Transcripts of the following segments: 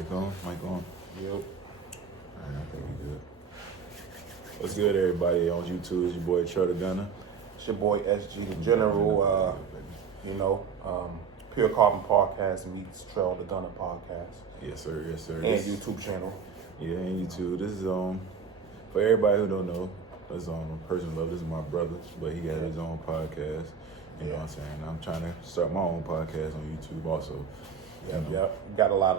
Mic on? Mic on? Yep. Alright, I think we good. What's good, everybody on YouTube? It's your boy Trell the Gunner. It's your boy SG the General. Pure Carbon Podcast meets Trell the Gunner Podcast. Yes, sir. Yes, sir. And YouTube channel. Yeah, and YouTube. This is for everybody who don't know, this Personal Love. This is my brother, but he got his own podcast. You know what I'm saying? I'm trying to start my own podcast on YouTube also. Yep. We got a lot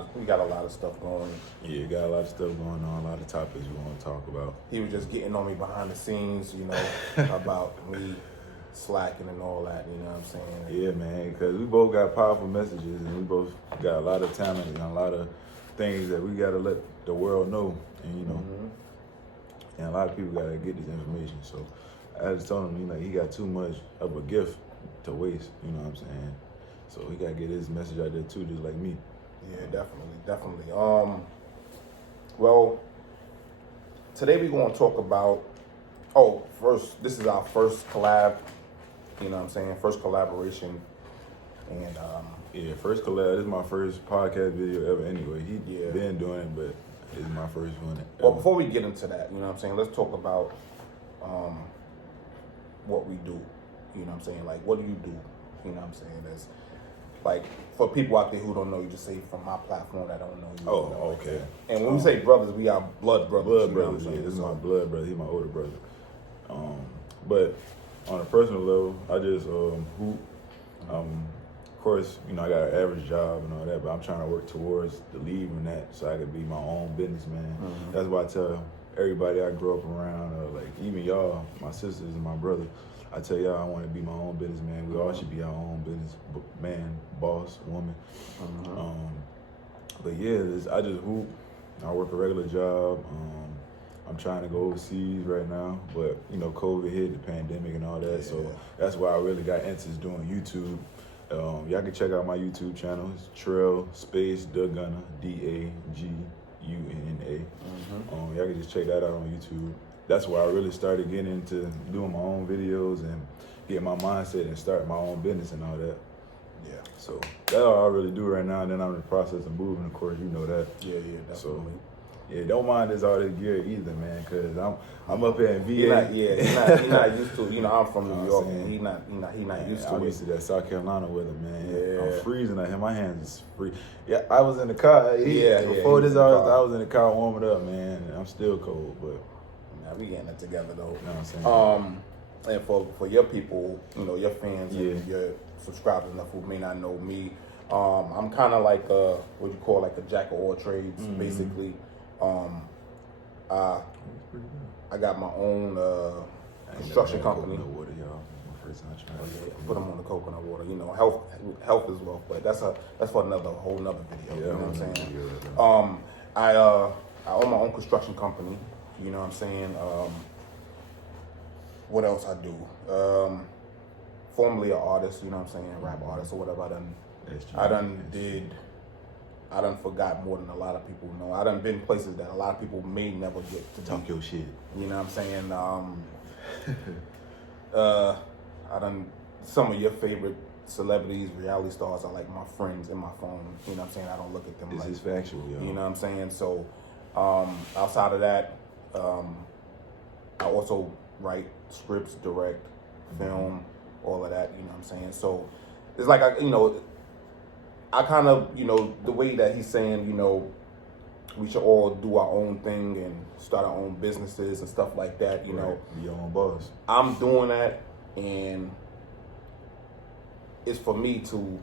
of stuff going. Yeah, got a lot of stuff going on, a lot of topics we want to talk about. He was just getting on me behind the scenes, about me slacking and all that, you know what I'm saying? Yeah, man, because we both got powerful messages and we both got a lot of talent and a lot of things that we got to let the world know. And, and a lot of people got to get this information. So I just told him, he got too much of a gift to waste, you know what I'm saying? So he got to get his message out there too, just like me. Yeah, definitely. Well, today we're going to talk about, this is our first collab, you know what I'm saying? First collaboration. And, yeah, first collab. This is my first podcast video ever anyway. He been doing it, but it's my first one ever. Well, before we get into that, you know what I'm saying? Let's talk about what we do. You know what I'm saying? Like, what do you do? You know what I'm saying? That's like, for people out there who don't know, you just say from my platform that don't know you. Oh, okay. And when we say brothers, we are blood brothers. Blood brothers, yeah. This is my blood brother. He's my older brother. But on a personal level, I just hoop. Of course, I got an average job and all that, but I'm trying to work towards leaving that so I could be my own businessman. Mm-hmm. That's why I tell everybody I grew up around, like even y'all, my sisters and my brother, I tell y'all I want to be my own businessman. We all should be our own business man, boss, woman. But yeah, I just hoop. I work a regular job. I'm trying to go overseas right now, but COVID hit, the pandemic and all that, so that's why I really got into doing YouTube. Y'all can check out my YouTube channel. It's Trell Space the Gunner, DAGUNNA. Y'all can just check that out on YouTube. That's where I really started getting into doing my own videos and getting my mindset and start my own business and all that. Yeah. So that's all I really do right now. And then I'm in the process of moving, of course, you know that. Yeah, definitely. So, yeah, don't mind all this gear either, man, because I'm up here in VA. He's not used to. I'm from New York. And he's not used to it. I'm used to that South Carolina weather, man. Yeah. I'm freezing out here. My hands is free. Yeah, I was in the car. Before this, I was in the car warming up, man. And I'm still cold, but we getting it together though. You know what I'm saying? And for your people, your fans and your subscribers enough who may not know me, I'm kind of like what you call like a jack of all trades, basically. I got my own construction company. Water, y'all. My first time trying. Put them on the coconut water. Health is wealth, but that's for whole nother video. You know what I'm saying? I own my own construction company. You know what I'm saying? What else I do? Formerly an artist, you know what I'm saying? Rap artist or whatever. I done forgot more than a lot of people know. I done been places that a lot of people may never get to talk your shit. You know what I'm saying? I done some of your favorite celebrities, reality stars are like my friends in my phone. You know what I'm saying? I don't look at them This is factual, yo. You know what I'm saying? So outside of that, I also write scripts, direct, film, all of that, you know what I'm saying? So it's like, I kind of, the way that he's saying, we should all do our own thing and start our own businesses and stuff like that, you know. Be your own boss. I'm doing that, and it's for me to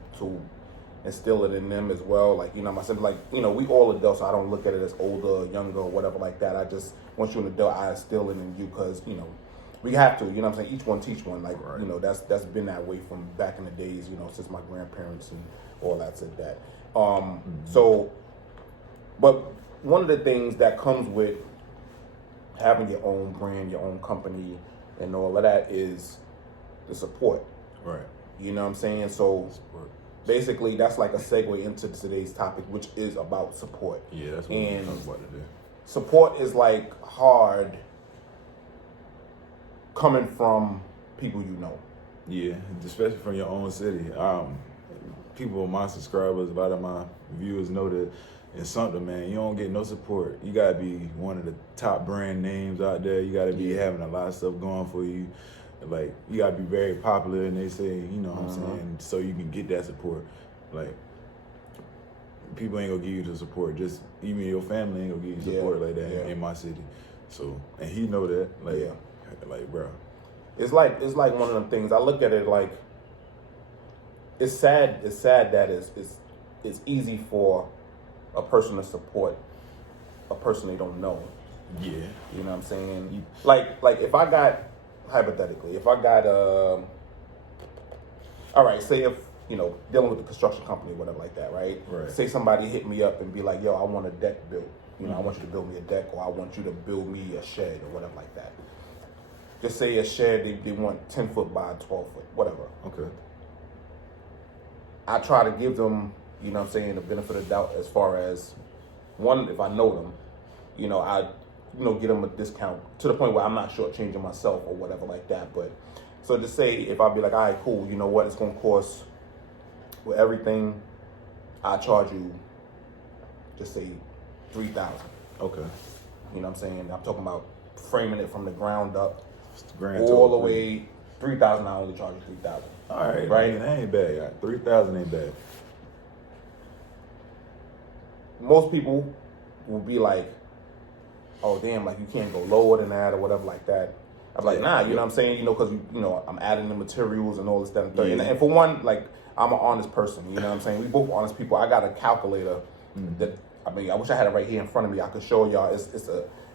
instill it in them as well. Like, myself, like, we all adults, so I don't look at it as older, younger, or whatever like that. I just, once you're an adult, I instill it in you because, we have to, you know what I'm saying? Each one teach one. Like, that's been that way from back in the days, since my grandparents and all that said that. So, but one of the things that comes with having your own brand, your own company, and all of that is the support. Right. You know what I'm saying? So, basically, that's like a segue into today's topic, which is about support. Yeah, that's what we're talking about today. Support is like hard coming from people you know. Yeah, especially from your own city. People, my subscribers, a lot of my viewers know that in something, man, you don't get no support. You gotta be one of the top brand names out there. You gotta be having a lot of stuff going for you. Like, you gotta be very popular, and they say, you know what I'm saying, so you can get that support. Like, people ain't gonna give you the support. Just even your family ain't gonna give you support like that in my city. So, and he know that. Like, bro. It's like one of them things. I look at it like it's sad. It's sad that it's easy for a person to support a person they don't know. Yeah. You know what I'm saying? Like if I got, hypothetically, if I got all right, say if, you know, dealing with the construction company or whatever like that, right? Right. Say somebody hit me up and be like, yo, I want a deck built. You know, I want you to build me a deck, or I want you to build me a shed or whatever like that. Just say a shed, they want 10 foot by 12 foot, whatever. Okay. I try to give them, you know what I'm saying, the benefit of doubt as far as, one, if I know them, you know, I, you know, get them a discount to the point where I'm not shortchanging myself or whatever like that. But, so just say if I be like, all right, cool, you know what, it's going to cost, with everything, I charge you, just say, $3,000. Okay. You know what I'm saying? I'm talking about framing it from the ground up, Grand all total. the way, $3,000, I only charge you $3,000. All right, Right? man, that ain't bad. 3,000 ain't bad. Most people will be like, oh damn, like you can't go lower than that or whatever like that. I'm like, nah, you know what I'm saying? You know, because you know, I'm adding the materials and all this, that, and third. And for one, like, I'm an honest person. You know what I'm saying? We both honest people. I got a calculator that, I mean, I wish I had it right here in front of me. I could show y'all.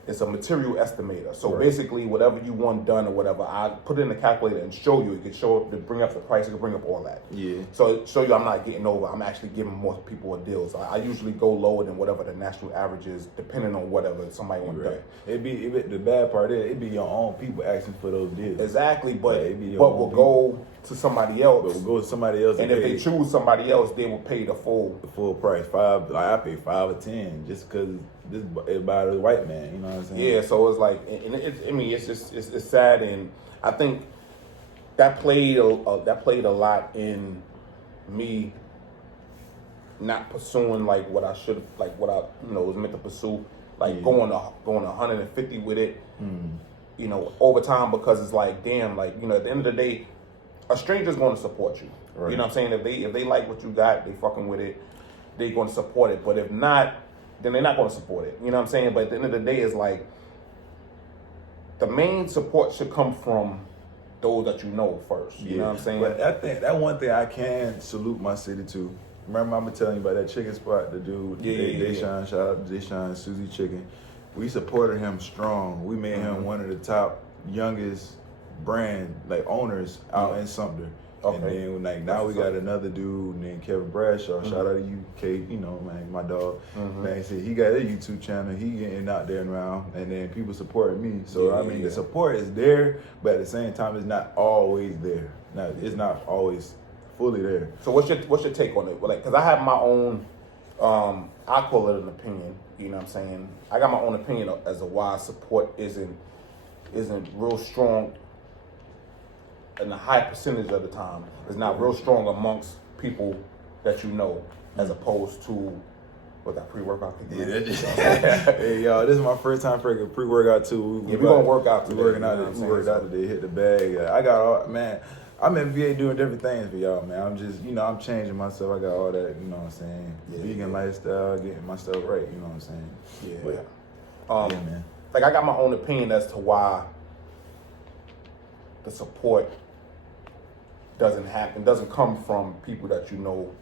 It's a material estimator. So basically, whatever you want done or whatever, I put it in the calculator and show you. It could show up to bring up the price. It could bring up all that. Yeah. So it show you I'm not getting over. I'm actually giving more people a deal. So I usually go lower than whatever the national average is, depending on whatever somebody wants done. The bad part is, it be your own people asking for those deals. Exactly, but Yeah, we'll go to somebody else. But we'll go to somebody else, and if they choose somebody else, they will pay the full price. I pay 5 or 10 just because this is by the white man. You know what I'm saying? Yeah, so it's like, and I mean, it's just it's sad, and I think that played a lot in me not pursuing like what I should, like what I was meant to pursue, like going 150 with it, you know, over time, because it's like, damn, like, you know, at the end of the day, a stranger's going to support you. Right. You know what I'm saying? If they like what you got, they fucking with it, they going to support it. But if not, then they're not going to support it. You know what I'm saying? But at the end of the day, it's like the main support should come from those that you know first. You know what I'm saying? But I think that one thing I can salute my city to. Remember, I'm telling you about that chicken spot, the dude, Deshaun, shout out to Deshaun, Susie Chicken. We supported him strong. We made him one of the top youngest brand owners out in Sumter. Okay. And then now we got another dude named Kevin Bradshaw. Shout out to you, Kate. You know, man, my dog. Man, he said he got a YouTube channel. He getting out there and around, and then people supporting me. So I mean, the support is there, but at the same time, it's not always there. Now, it's not always fully there. So what's your take on it? Like, because I have my own. I call it an opinion. You know what I'm saying? I got my own opinion as to why support isn't real strong. And a high percentage of the time is not real strong amongst people that you know, as opposed to that pre-workout thing. Hey y'all, this is my first time for a pre-workout too. We're gonna work out today. We working out. We worked out today. Hit the bag. I got all, man. I'm in VA doing different things for y'all, man. I'm just, I'm changing myself. I got all that, you know what I'm saying? Vegan lifestyle, getting my stuff right. You know what I'm saying? Yeah. Man. Like, I got my own opinion as to why the support doesn't come from people that you know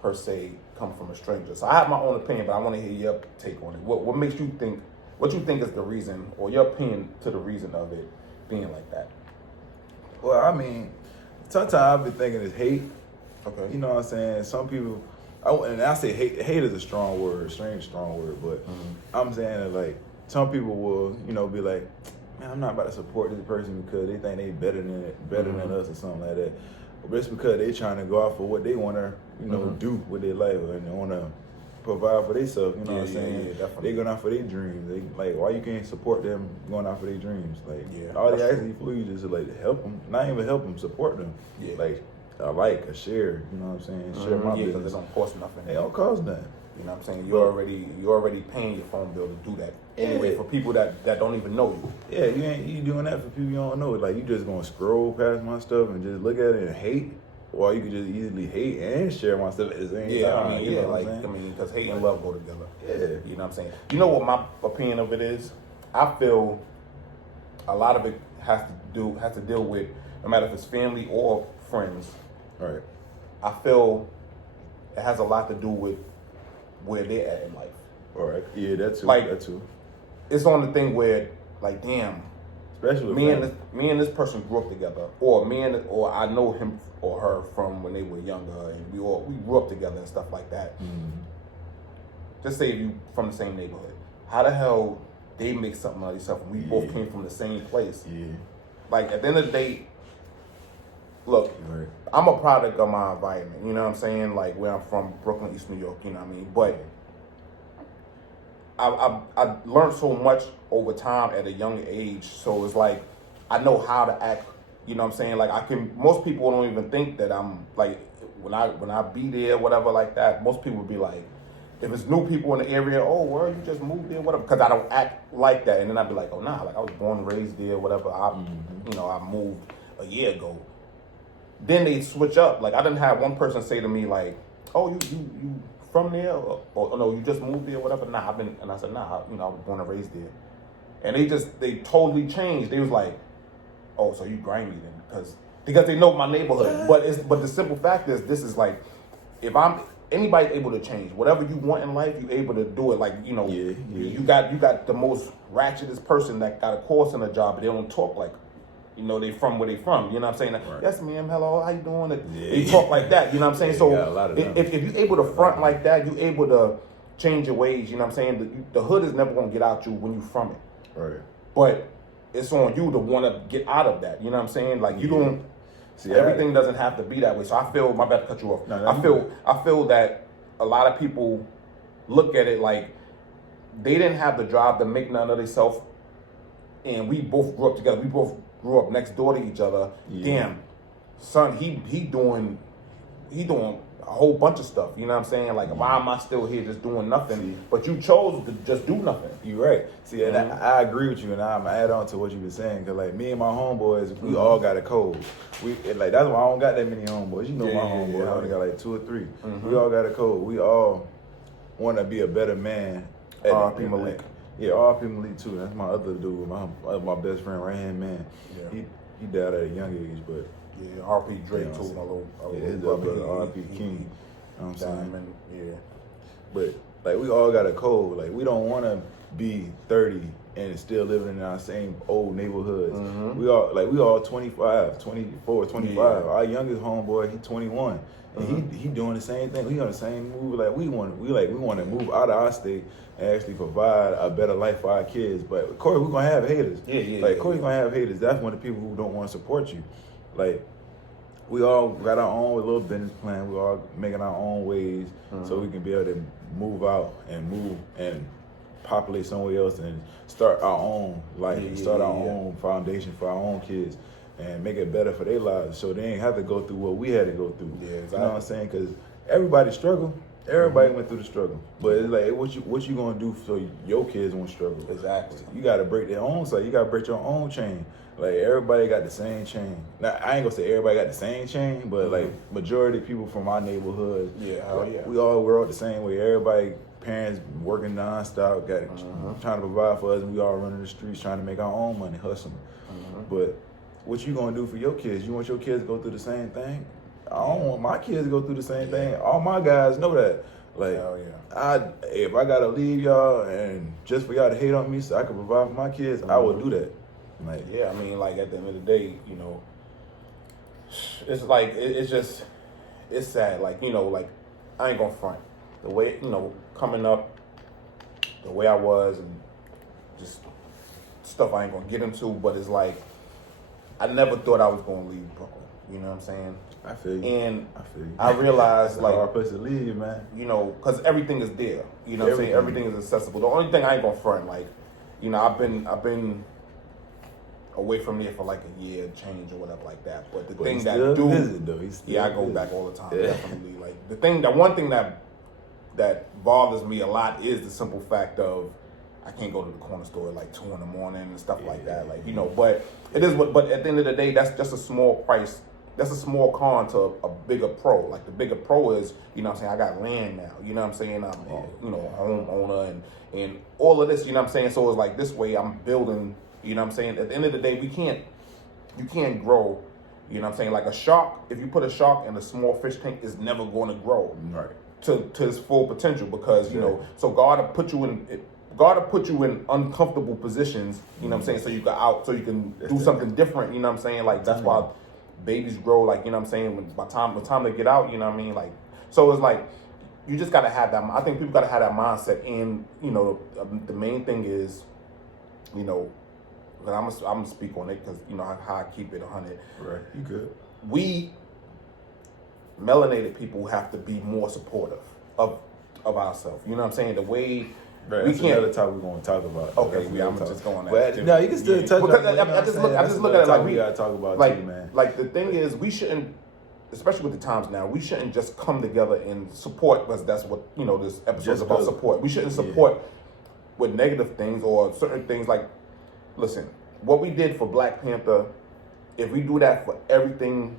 per se, come from a stranger. So I have my own opinion, but I want to hear your take on it. What makes you think, what you think is the reason, or your opinion to the reason of it being like that? Well, I mean, sometimes I've been thinking it's hate. Okay. You know what I'm saying? Some people, and I say hate is a strong word, strong word, but I'm saying that, like, some people will, be like, man, I'm not about to support this person because they think they better than us or something like that. But it's because they trying to go out for what they want to, do with their life, and they want to provide for themselves. You know what I'm saying? They going out for their dreams. They like, why you can't support them going out for their dreams? Like, all they actually for you just to help them, not even help them, support them. Yeah. Like a share. You know what I'm saying? Share my business. Because it don't cost nothing. It don't cost nothing. You know what I'm saying? You're already paying your phone bill to do that. Anyway, Yeah. for people that don't even know you. Yeah, you doing that for people you don't know. Like, you just gonna scroll past my stuff and just look at it and hate, or you could just easily hate and share my stuff at the same time. I mean, you know what I'm saying? because hate and love go together. Yeah. You know what I'm saying? You know what my opinion of it is? I feel a lot of it has to deal with, no matter if it's family or friends. Right. I feel it has a lot to do with where they're at in life. All right. Yeah, that too. Like- that too. It's on the thing where, like, damn, Especially with me family. and this person grew up together, or I know him or her from when they were younger, and we grew up together and stuff like that. Mhm. Just say if you from the same neighborhood, how the hell they make something out of yourself and we both came from the same place? Yeah. Like, at the end of the day, look, Right. I'm a product of my environment. You know what I'm saying? Like, where I'm from, Brooklyn, East New York. You know what I mean? But I learned so much over time at a young age. So it's like I know how to act. You know what I'm saying? Like, most people don't even think that I'm like, when I be there, whatever like that. Most people would be like, if it's new people in the area, oh, where you just moved there, whatever. Because I don't act like that, and then I'd be like, oh nah, like I was born and raised there, whatever. I moved a year ago. Then they switch up. Like, I didn't have one person say to me like, oh, you from there, or no, you just moved there, whatever. Nah, and I said, nah, I was born and raised there. And they totally changed. They was like, oh, so you grimy then, because they know my neighborhood. But the simple fact is, this is like, if anybody's able to change whatever you want in life, you're able to do it. Like, you got the most ratchetest person that got a course in a job, but they don't talk like, they from where they from. You know what I'm saying? Right. Yes, ma'am. Hello, how you doing? Yeah. They talk like that. You know what I'm saying? Yeah, So you got a lot of them. if you're able to front like that, you're able to change your ways. You know what I'm saying? The hood is never gonna get out you when you from it. Right. But it's on you to want to get out of that. You know what I'm saying? Like, you don't. See, Everything doesn't have to be that way. So I feel, my bad to cut you off. No, I feel that a lot of people look at it like they didn't have the drive to make none of themselves, and we both grew up together. We both grew up next door to each other. Yeah. Damn, son, he doing a whole bunch of stuff. You know what I'm saying? Like, why am I still here just doing nothing? See. But you chose to just do nothing. You're right. See, and I agree with you, and I'm gonna add on to what you've been saying, because like me and my homeboys, we all got a code. Like, that's why I don't got that many homeboys. You know, my homeboys, I only got like 2 or 3. We all got a code. We all want to be a better man. R.I.P. Malik. Yeah, R.I.P. Malik too. That's my other dude, my best friend, right hand man. Yeah. He died at a young age, but Yeah, R.P. Drake You know too. My little his brother, brother, R.I.P. he- King. You know what I'm saying? Diamond, yeah. But like, we all got a code. Like, we don't want to be 30 and still living in our same old neighborhoods. We all 25, 24, 25. Yeah. Our youngest homeboy, he 21, and he doing the same thing. We on the same move. Like, we want to move out of our state and actually provide a better life for our kids. But of course, we're gonna have haters. Of course, you're gonna have haters. That's one of the people who don't want to support you. Like, we all got our own little business plan. We all making our own ways so we can be able to move out and populate somewhere else and start our own life, and start our own foundation for our own kids, and make it better for their lives, so they ain't have to go through what we had to go through. Yeah, exactly. You know what I'm saying? Because everybody struggle. Everybody went through the struggle, but it's like, what you gonna do so your kids won't struggle? Exactly. You gotta break their own side. You gotta break your own chain. Like, everybody got the same chain. Now, I ain't gonna say everybody got the same chain, but like, majority of people from our neighborhood, we all grew up the same way. Everybody, parents working nonstop, trying to provide for us, and we all running the streets trying to make our own money, hustling. But what you gonna do for your kids? You want your kids to go through the same thing? I don't want my kids to go through the same thing. All my guys know that. Like, if I gotta leave y'all and just for y'all to hate on me so I can provide for my kids, I will do that. Like, Yeah, I mean, like, at the end of the day, it's like, it's sad. Like, like, I ain't gonna front. The way, coming up, the way I was, and just stuff I ain't gonna get into, but it's like, I never thought I was gonna leave Brooklyn. You know what I'm saying? I feel you. And I feel you. I realized, It's a like, hard place to leave, man. because everything is there. You know what I'm saying? Everything is accessible. The only thing I ain't gonna front, like, I've been away from there for like a year change or whatever like that. But the thing that visit, though. I go back all the time. Definitely. Like, the one thing that that bothers me a lot is the simple fact of I can't go to the corner store at like 2 in the morning and stuff like that. Like, you know, but it is what. But at the end of the day, that's just a small price. That's a small con to a bigger pro. Like the bigger pro is, you know what I'm saying, I got land now. You know what I'm saying? I'm you know, a homeowner and all of this, you know what I'm saying? So it's like this way I'm building, you know what I'm saying? At the end of the day, you can't grow, you know what I'm saying? Like a shark, if you put a shark in a small fish tank, is never going to grow to its full potential because, you know, so God will put you in uncomfortable positions, you know what I'm saying, so you can do something different, you know what I'm saying? Like that's why babies grow, like, you know what I'm saying, by the time they get out, you know what I mean? Like, so it's like, you just gotta have that, I think people gotta have that mindset, and, you know, the main thing is, you know, I'm gonna speak on it, because, you know, how I keep it 100. Right, you good. We, melanated people, have to be more supportive of ourselves, you know what I'm saying? The way, right, we that's can't. another topic we're gonna talk about. Okay, yeah, I'm just going But that. no, you can still touch on because it. I just look at it like we gotta talk about like, too, man. like the thing is, we shouldn't, especially with the times now, we shouldn't just come together and support, because that's what, you know, this episode is about, support. We shouldn't support with negative things or certain things. Like, listen, what we did for Black Panther, if we do that for everything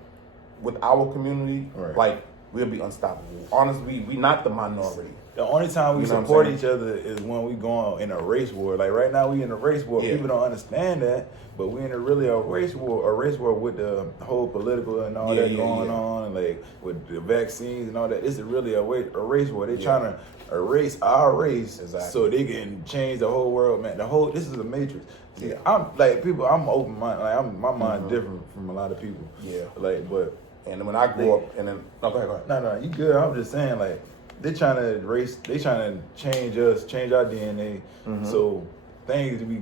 with our community, like, we'll be unstoppable. Honestly, we not the minority. The only time we support each other is when we go in a race war. Like right now, we in a race war. Yeah. People don't understand that, but we in a race war with the whole political and all that going on, like with the vaccines and all that. It's really a race war. They trying to erase our race so they can change the whole world, man. This is a matrix. See, I'm like people. I'm open minded. Like my mind different from a lot of people. Yeah. Like, but and when I grew up, and then go ahead. No, you good. I'm just saying, like, they trying to erase, they trying to change us, change our DNA, so things we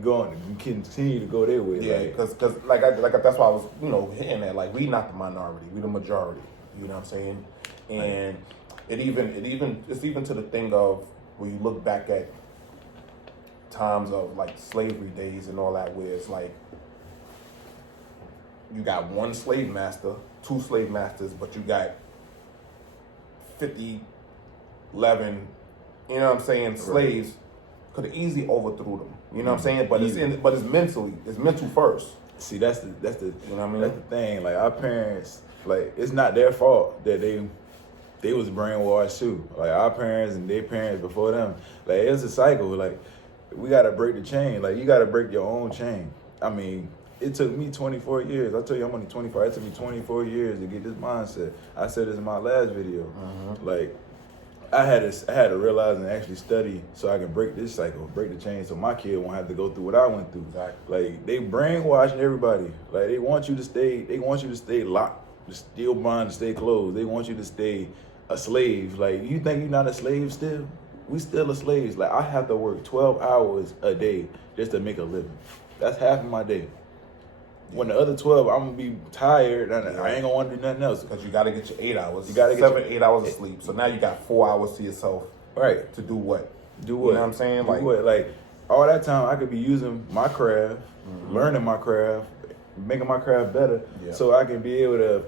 continue to go their way. Yeah, because that's why I was, you know, hitting that. Like, we not the minority, we the majority. You know what I'm saying? And it's even to the thing of when you look back at times of like slavery days and all that, where it's like you got one slave master, two slave masters, but you got 50, 11, you know what I'm saying, slaves could have easily overthrew them. You know what I'm saying? But it's mental first. See, that's the you know what I mean? That's the thing. Like our parents, like it's not their fault that they was brainwashed too. Like our parents and their parents before them. Like it's a cycle. Like we gotta break the chain. Like you gotta break your own chain. I mean, it took me 24 years. I tell you, I'm only 24. It took me 24 years to get this mindset. I said this in my last video. Like I had to realize and actually study so I can break this cycle, break the chain, so my kid won't have to go through what I went through. Like they brainwashing everybody. Like they want you to stay locked, to steal mind, to stay closed. They want you to stay a slave. Like you think you're not a slave still? We still are slaves. Like I have to work 12 hours a day just to make a living. That's half of my day. When the other 12, I'm gonna be tired and I ain't gonna want to do nothing else. Because you gotta get your 8 hours. You gotta get 8 hours of sleep. So now you got 4 hours to yourself. Right. To do what? Do what? You know what I'm saying? Do what? Like all that time I could be using my craft, learning my craft, making my craft better, so I can be able to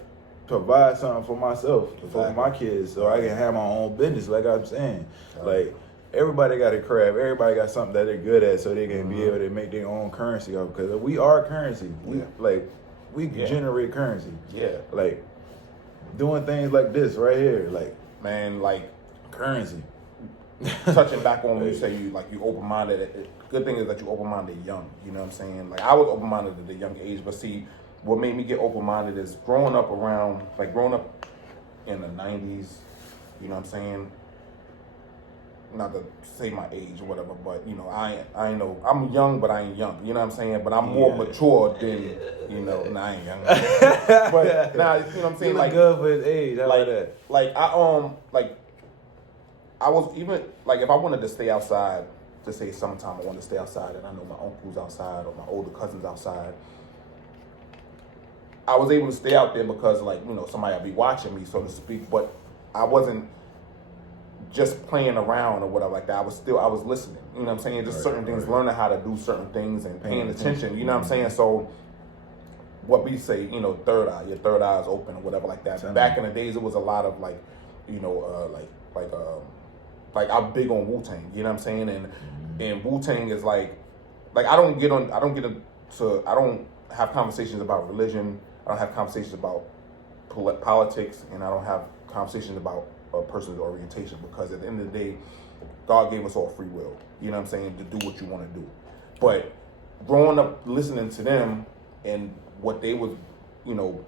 provide something for myself, for my kids, so I can have my own business. Like I'm saying, like everybody got a craft, everybody got something that they're good at, so they can be able to make their own currency off. Because we are currency. We generate currency. Yeah. Like doing things like this right here, like man, like currency. Touching back on when you say you open-minded, good thing is that you open-minded young, you know what I'm saying? Like I was open-minded at a young age, but see, what made me get open-minded is growing up in the 90s, you know what I'm saying? Not to say my age or whatever, but you know, I know I'm young, but I ain't young. You know what I'm saying? But I'm more mature than, you know. Nah, I ain't young. But now, you know what I'm saying? Like good for his age. How like that? Like I was even like if I wanted to stay outside, to say sometime I wanted to stay outside, and I know my uncle's outside or my older cousins outside. I was able to stay out there because, like, you know, somebody would be watching me, so to speak. But I wasn't just playing around or whatever like that. I was listening. You know what I'm saying? Just certain things, learning how to do certain things and paying attention. You know what I'm saying? So what we say, you know, your third eye is open or whatever like that. Back in the days, it was a lot of like, you know, like I'm big on Wu-Tang, you know what I'm saying? And Wu-Tang is like I don't have conversations about religion, I don't have conversations about politics, and I don't have conversations about a person's orientation, because at the end of the day, God gave us all free will, you know what I'm saying, to do what you want to do. But growing up listening to them and what they was, you know,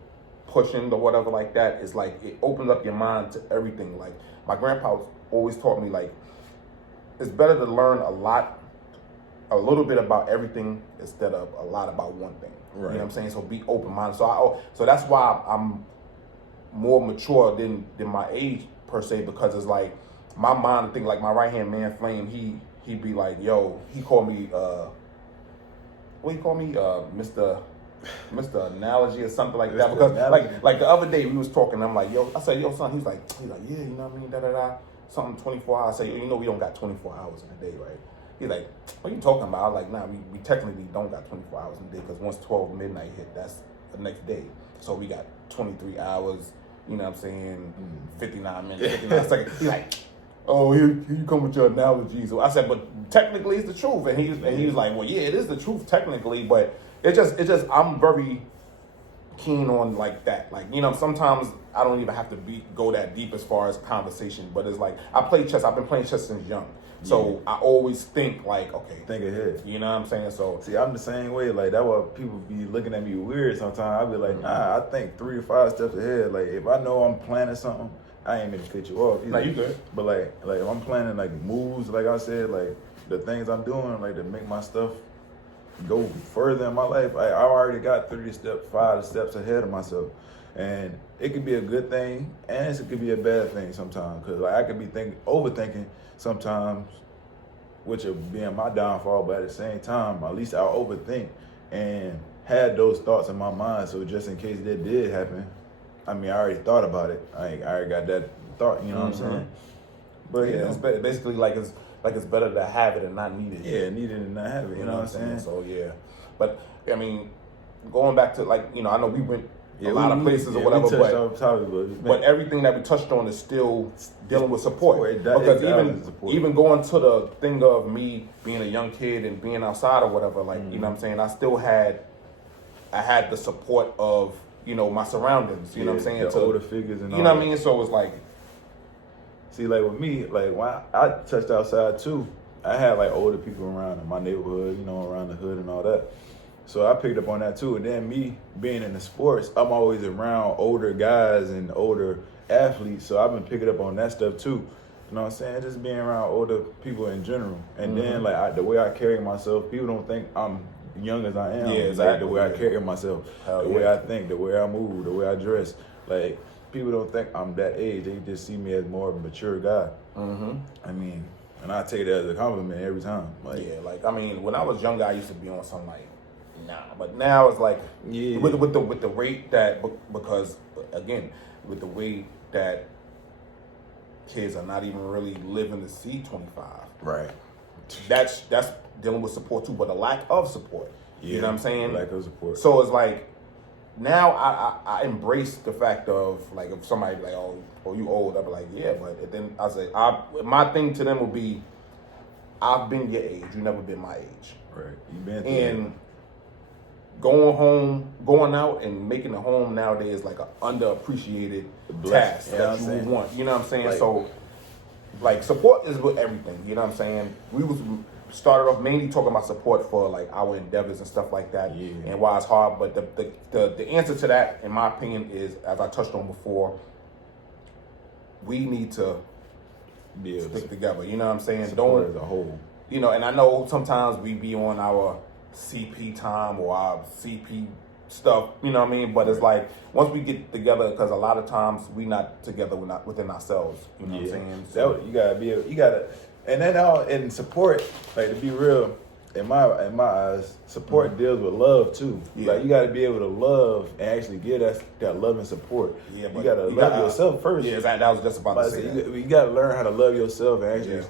pushing or whatever like that, is like, it opens up your mind to everything. Like, my grandpa always taught me, like, it's better to learn a little bit about everything instead of a lot about one thing. Right. You know what I'm saying? So be open-minded. So that's why I'm more mature than my age per se, because it's like my mind, I think, like my right-hand man Flame, he be like, yo, he called me what he called me? Mr. Analogy or something like that. Because like the other day we was talking, I'm like, yo, I said, yo, son, he's like, yeah, you know what I mean, da-da-da. Something 24 hours. I say, you know, we don't got 24 hours in a day, right? He's like, what are you talking about? I was like, nah, we technically don't got 24 hours in a day, because once 12 midnight hit, that's the next day. So we got 23 hours, you know what I'm saying, 59 minutes, 59 seconds. He's like, oh, here you come with your analogies. So I said, but technically it's the truth. And he was like, well, yeah, it is the truth technically, but it just I'm very keen on like that. Like, you know, sometimes I don't even have to go that deep as far as conversation, but it's like, I play chess. I've been playing chess since young. So I always think like, okay, think ahead. You know what I'm saying? So see, I'm the same way. Like, that's why people be looking at me weird sometimes. I be like, nah, I think 3 to 5 steps ahead. Like, if I know I'm planning something, I ain't gonna cut you off either. No, you good. But like if I'm planning like moves, like I said, like the things I'm doing, like to make my stuff go further in my life, I already got 5 steps ahead of myself. And it could be a good thing, and it could be a bad thing sometimes. Cause like I could be overthinking sometimes, which will be my downfall. But at the same time, at least I'll overthink and had those thoughts in my mind. So just in case that did happen, I mean, I already thought about it. I already got that thought. You know what I'm saying? But yeah, it's basically like it's better to have it and not need it. Yeah, need it and not have it. You know what I'm saying? So yeah, but I mean, going back to, like, you know, I know we went a lot of places or whatever, but everything that we touched on is still dealing with support. Because even going to the thing of me being a young kid and being outside or whatever, like, you know what I'm saying, I had the support of, you know, my surroundings, you know what I'm saying, the older figures and all, you know what I mean. So it's like, see, like with me, like when I touched outside too, I had like older people around in my neighborhood, you know, around the hood and all that. So I picked up on that too. And then me being in the sports, I'm always around older guys and older athletes. So I've been picking up on that stuff too. You know what I'm saying? Just being around older people in general. And then like the way I carry myself, people don't think I'm young as I am. Yeah, exactly. Like the way I carry myself, way I think, the way I move, the way I dress. Like, people don't think I'm that age. They just see me as more of a mature guy. I mean, and I take it as a compliment every time. Like, yeah, like, I mean, when I was younger, I used to be on something like, nah. But now it's like, with the rate that, because again, with the way that kids are not even really living to see 25. Right. That's dealing with support too, but a lack of support. Yeah, you know what I'm saying? Lack of support. So it's like, now I embrace the fact of, like, if somebody like, oh, you old, I'll be like, yeah, but then I say, my thing to them will be, I've been your age, you never been my age. Right. You been through and going out and making a home nowadays is like an underappreciated task that you would want. You know what I'm saying? So, like, support is with everything. You know what I'm saying? We started off mainly talking about support for like our endeavors and stuff like that, and why it's hard. But the answer to that, in my opinion, is, as I touched on before, we need to stick together. You know what I'm saying? Don't as a whole. You know, and I know sometimes we be on our CP time or our CP stuff. You know what I mean? But it's like, once we get together, because a lot of times we not together, we're not within ourselves. You know what I'm saying? So you gotta. And then in support, like, to be real, in my eyes, support deals with love too. Yeah. Like, you got to be able to love and actually give that love and support. Yeah, you got to love yourself first. Yeah, that was just about to say that. You got to learn how to love yourself and actually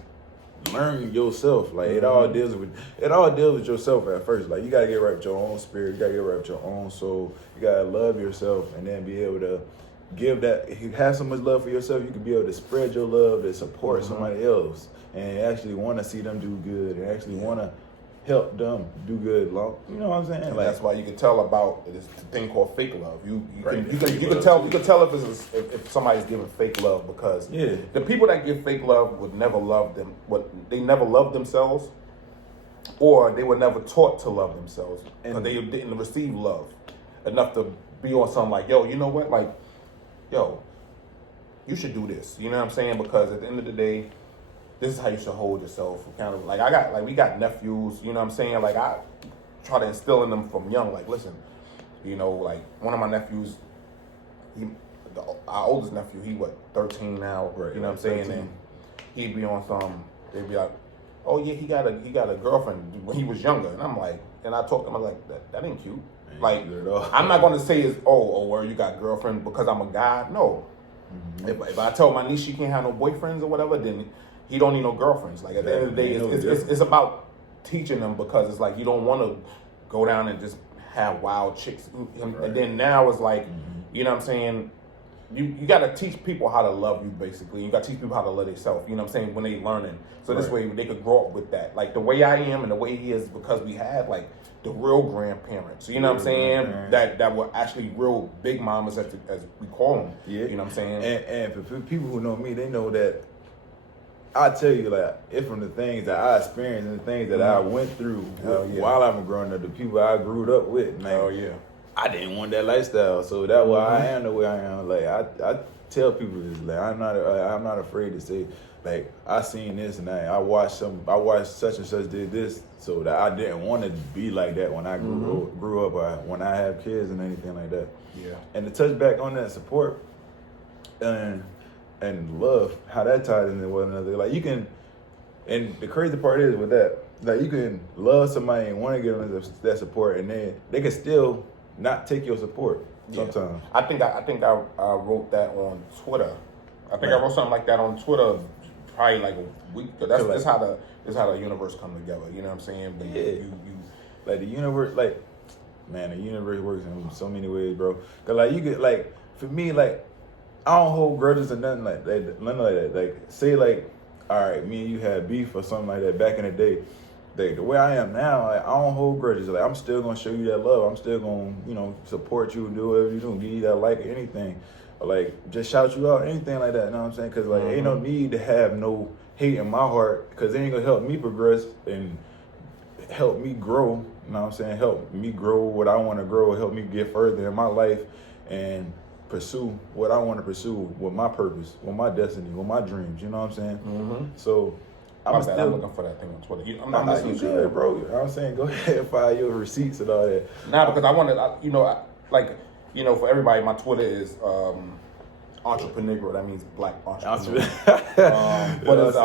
learn yourself. Like, it all deals with yourself at first. Like, you got to get right with your own spirit. You got to get right with your own soul. You got to love yourself and then be able to give that, if you have so much love for yourself, you can be able to spread your love to support somebody else and actually want to see them do good and actually want to help them do good. You know what I'm saying? And Like, that's why you can tell about this thing called fake love. You Right. can tell if somebody's giving fake love because the people that give fake love would never love them. They never loved themselves, or they were never taught to love themselves because they didn't receive love enough to be on something like, yo, you know what, like, yo, you should do this. You know what I'm saying? Because at the end of the day, this is how you should hold yourself accountable. Like we got nephews, you know what I'm saying? Like I try to instill in them from young, like, listen, you know, like one of my nephews, our oldest nephew, he 13 now, Right, you know what I'm saying? 13. And he'd be on they'd be like, oh yeah, he got a girlfriend when he was younger. And I'm like, and I talked to him, I'm like, that ain't cute. Like, I'm not going to say is, where you got girlfriend because I'm a guy. No. If I tell my niece she can't have no boyfriends or whatever, then he don't need no girlfriends. Like, at the end of the day, it's about teaching them because it's like you don't want to go down and just have wild chicks. And then now it's like, you know what I'm saying, you got to teach people how to love you, basically. You got to teach people how to love themselves, you know what I'm saying, when they learning. So this way they could grow up with that. Like, the way I am and the way he is because we had, like, the real grandparents, you know what I'm saying? That were actually real big mamas, as we call them. Yeah. You know what I'm saying? And for people who know me, they know that I tell you, like, it's from the things that I experienced and the things that I went through while I'm growing up, the people I grew up with, man. I didn't want that lifestyle, so that's why I am the way I am. Like, I tell people this, like, I'm not afraid to say, like, I seen this and that. I watched such and such did this, so that I didn't want to be like that when I grew up, or when I have kids and anything like that. Yeah. And to touch back on that support and love, how that ties into one another. Like, you can, and the crazy part is with that, like, you can love somebody and want to give them that support, and then they can still not take your support sometimes. I think I wrote that on Twitter. I think I wrote something like that on Twitter probably like a week ago. That's how the universe come together. You know what I'm saying? But you like the universe, like, man, the universe works in so many ways, bro. Cause like you get, like, for me, like, I don't hold grudges or nothing like that. Like, say, like, all right, me and you had beef or something like that back in the day. The way I am now, like, I don't hold grudges. Like, I'm still gonna show you that love. I'm still gonna, you know, support you, do whatever you do, give you that like or anything, or like just shout you out, anything like that. You know what I'm saying? Cause like, ain't no need to have no hate in my heart, cause it ain't gonna help me progress and help me grow. You know what I'm saying? Help me grow what I want to grow. Help me get further in my life and pursue what I want to pursue with my purpose, with my destiny, with my dreams. You know what I'm saying? So. I'm still looking for that thing on Twitter. I'm not listening to it, bro. You know what I'm saying? Go ahead and file your receipts and all that. Nah, because I wanted, for everybody, my Twitter is entrepreneur. That means black entrepreneur. But it's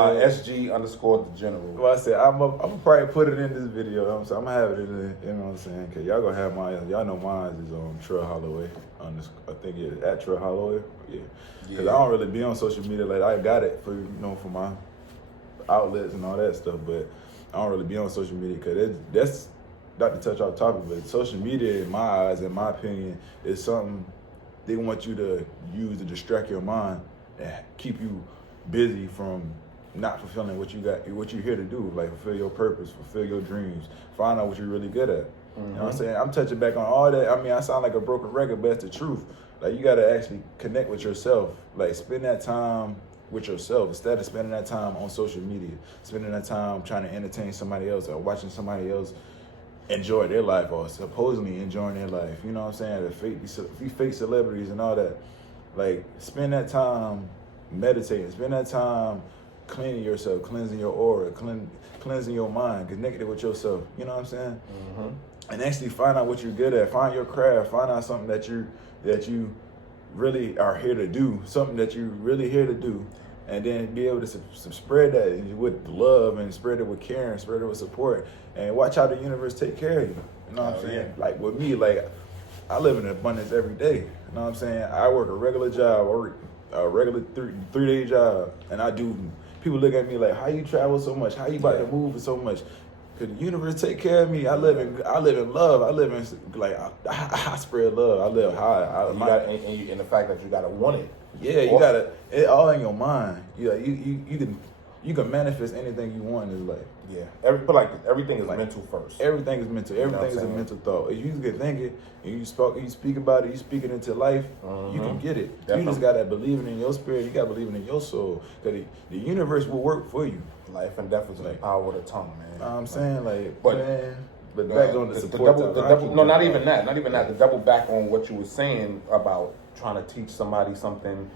SG_the_general. Well, I said, I'm gonna probably put it in this video. You know what I'm saying? I'm gonna have it in the, you know what I'm saying? Cause y'all gonna have mine. Y'all know mine is on Trell Holloway. I think it's at Trell Holloway. Yeah. Cause I don't really be on social media. Like, I got it for, you know, for my outlets and all that stuff, but I don't really be on social media because that's not to touch off topic, but social media, in my eyes, in my opinion, is something they want you to use to distract your mind and keep you busy from not fulfilling what you're here to do, like fulfill your purpose, fulfill your dreams, find out what you're really good at. You know what I'm saying? I'm touching back on all that. I mean, I sound like a broken record, but it's the truth. Like, you got to actually connect with yourself. Like, spend that time with yourself instead of spending that time on social media, spending that time trying to entertain somebody else or watching somebody else enjoy their life or supposedly enjoying their life. You know what I'm saying? The fake celebrities and all that. Like, spend that time meditating, spend that time cleaning yourself, cleansing your aura, cleansing your mind, connected with yourself. You know what I'm saying? And actually find out what you're good at. Find your craft. Find out something that you really are here to do, something that you're really here to do, and then be able to spread that with love and spread it with care and spread it with support, and watch how the universe take care of you. You know what I'm saying? Yeah. Like, with me, like, I live in abundance every day. You know what I'm saying? I work a regular job, or a regular three-day job, and people look at me like, how you travel so much? How you about to move so much? Cause the universe take care of me. I live in love. I live in like I spread love. I live high. And the fact that you gotta want it. Yeah, you gotta. It all in your mind. You can manifest anything you want. Is like everything is mental first. Everything is mental. Everything is a mental thought. If you get thinking and you speak about it, you speak it into life. You can get it. Definitely. You just gotta believe it in your spirit. You gotta believe it in your soul. Cause the universe will work for you. Life and death is in the power of the tongue, man. You know what I'm saying, like, but back on the support. Not even that. The double back on what you were saying about trying to teach somebody something,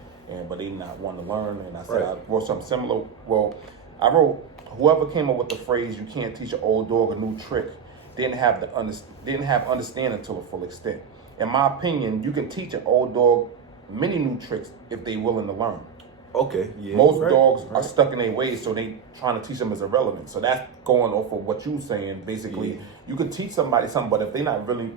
but they not want to learn. And I said I wrote something similar. Well, I wrote, whoever came up with the phrase "you can't teach an old dog a new trick" didn't have understanding to a full extent. In my opinion, you can teach an old dog many new tricks if they willing to learn. Okay. Yeah. Most dogs are stuck in their ways, so they trying to teach them is irrelevant. So that's going off of what you saying. Basically, you could teach somebody something, but if they're not really,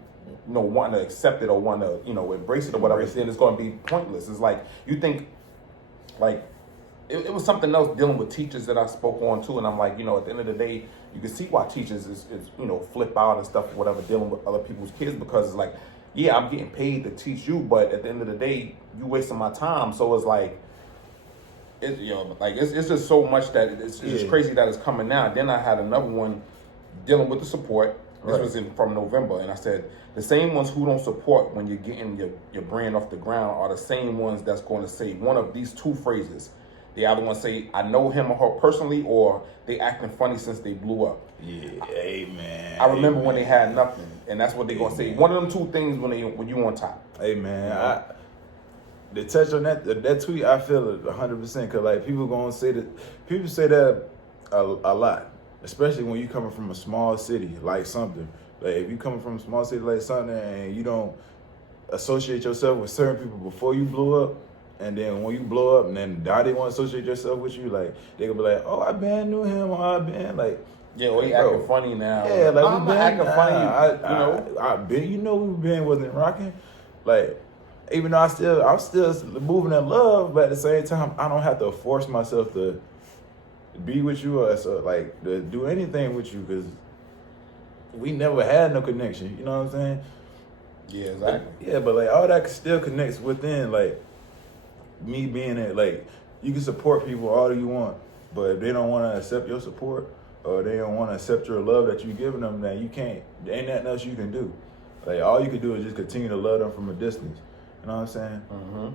wanting to accept it or want to, embrace it or whatever, then it's going to be pointless. It's like you think, like it was something else dealing with teachers that I spoke on too, and I'm like, at the end of the day, you can see why teachers is flip out and stuff, whatever, dealing with other people's kids, because it's like, yeah, I'm getting paid to teach you, but at the end of the day, you wasting my time. So it's like. It's just so much that it's just crazy that it's coming out. Then I had another one dealing with the support. This was from November, and I said the same ones who don't support when you're getting your brand off the ground are the same ones that's going to say one of these two phrases. They either want to say I know him or her personally, or they acting funny since they blew up. Yeah, amen. I remember when they had nothing, and that's what they're gonna say. One of them two things when you on top. Hey man, to touch on that tweet, I feel it 100%. Cause like people say that a lot, especially when you coming from a small city like something. Like if you coming from a small city like something and you don't associate yourself with certain people before you blow up, and then when you blow up, and then now they want to associate yourself with you, like they gonna be like, oh, I been knew him, or I been like. Yeah, well, he acting funny now. Yeah, like I'm acting funny. I've been, we've been wasn't rocking, like. Even though I'm still moving in love, but at the same time, I don't have to force myself to be with you or to do anything with you, because we never had no connection. You know what I'm saying? Yeah, exactly. But like all that still connects within, like me being it. Like you can support people all you want, but if they don't want to accept your support or they don't want to accept your love that you're giving them, then you can't. There ain't nothing else you can do. Like all you can do is just continue to love them from a distance. You know what I'm saying? Mm-hmm.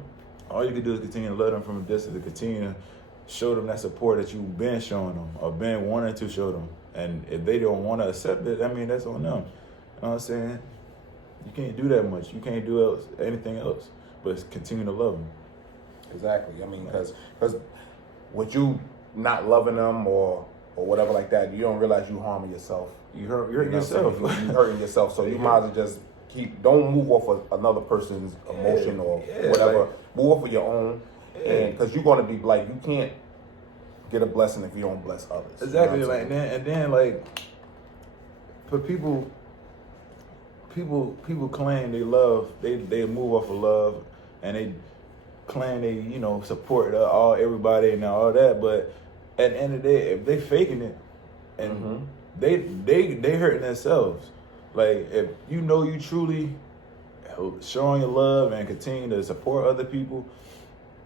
All you can do is continue to love them from a distance, to continue to show them that support that you've been showing them or been wanting to show them. And if they don't want to accept it, I mean, that's on them. You know what I'm saying? You can't do that much. You can't do anything else but continue to love them. Exactly. I mean, because with you not loving them or whatever like that, you don't realize you harming yourself. You're hurting yourself. You're hurting yourself. So you might as well just don't move off of another person's emotion or whatever. Like, move off of your own, because you're going to be like, you can't get a blessing if you don't bless others. Exactly, you know and then like, for people claim they love, they move off of love, and they claim they support everybody and all that, but at the end of the day, if they faking it, and they hurting themselves. Like, if you truly showing your love and continue to support other people,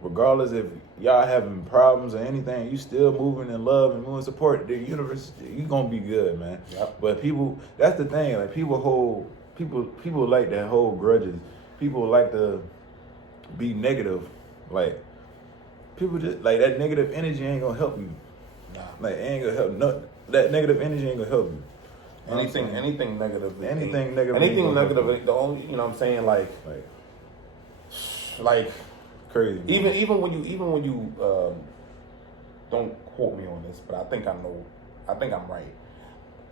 regardless if y'all having problems or anything, you still moving in love and moving support, the universe, you gonna be good, man. Yep. But people, that's the thing, like people like to hold grudges. People like to be negative. Like, people just, like, that negative energy ain't gonna help you. Nah. Like, it ain't gonna help, that negative energy ain't gonna help you. Anything negative. The only, what I'm saying, like crazy. Man. Even when you don't quote me on this, but I think I'm right.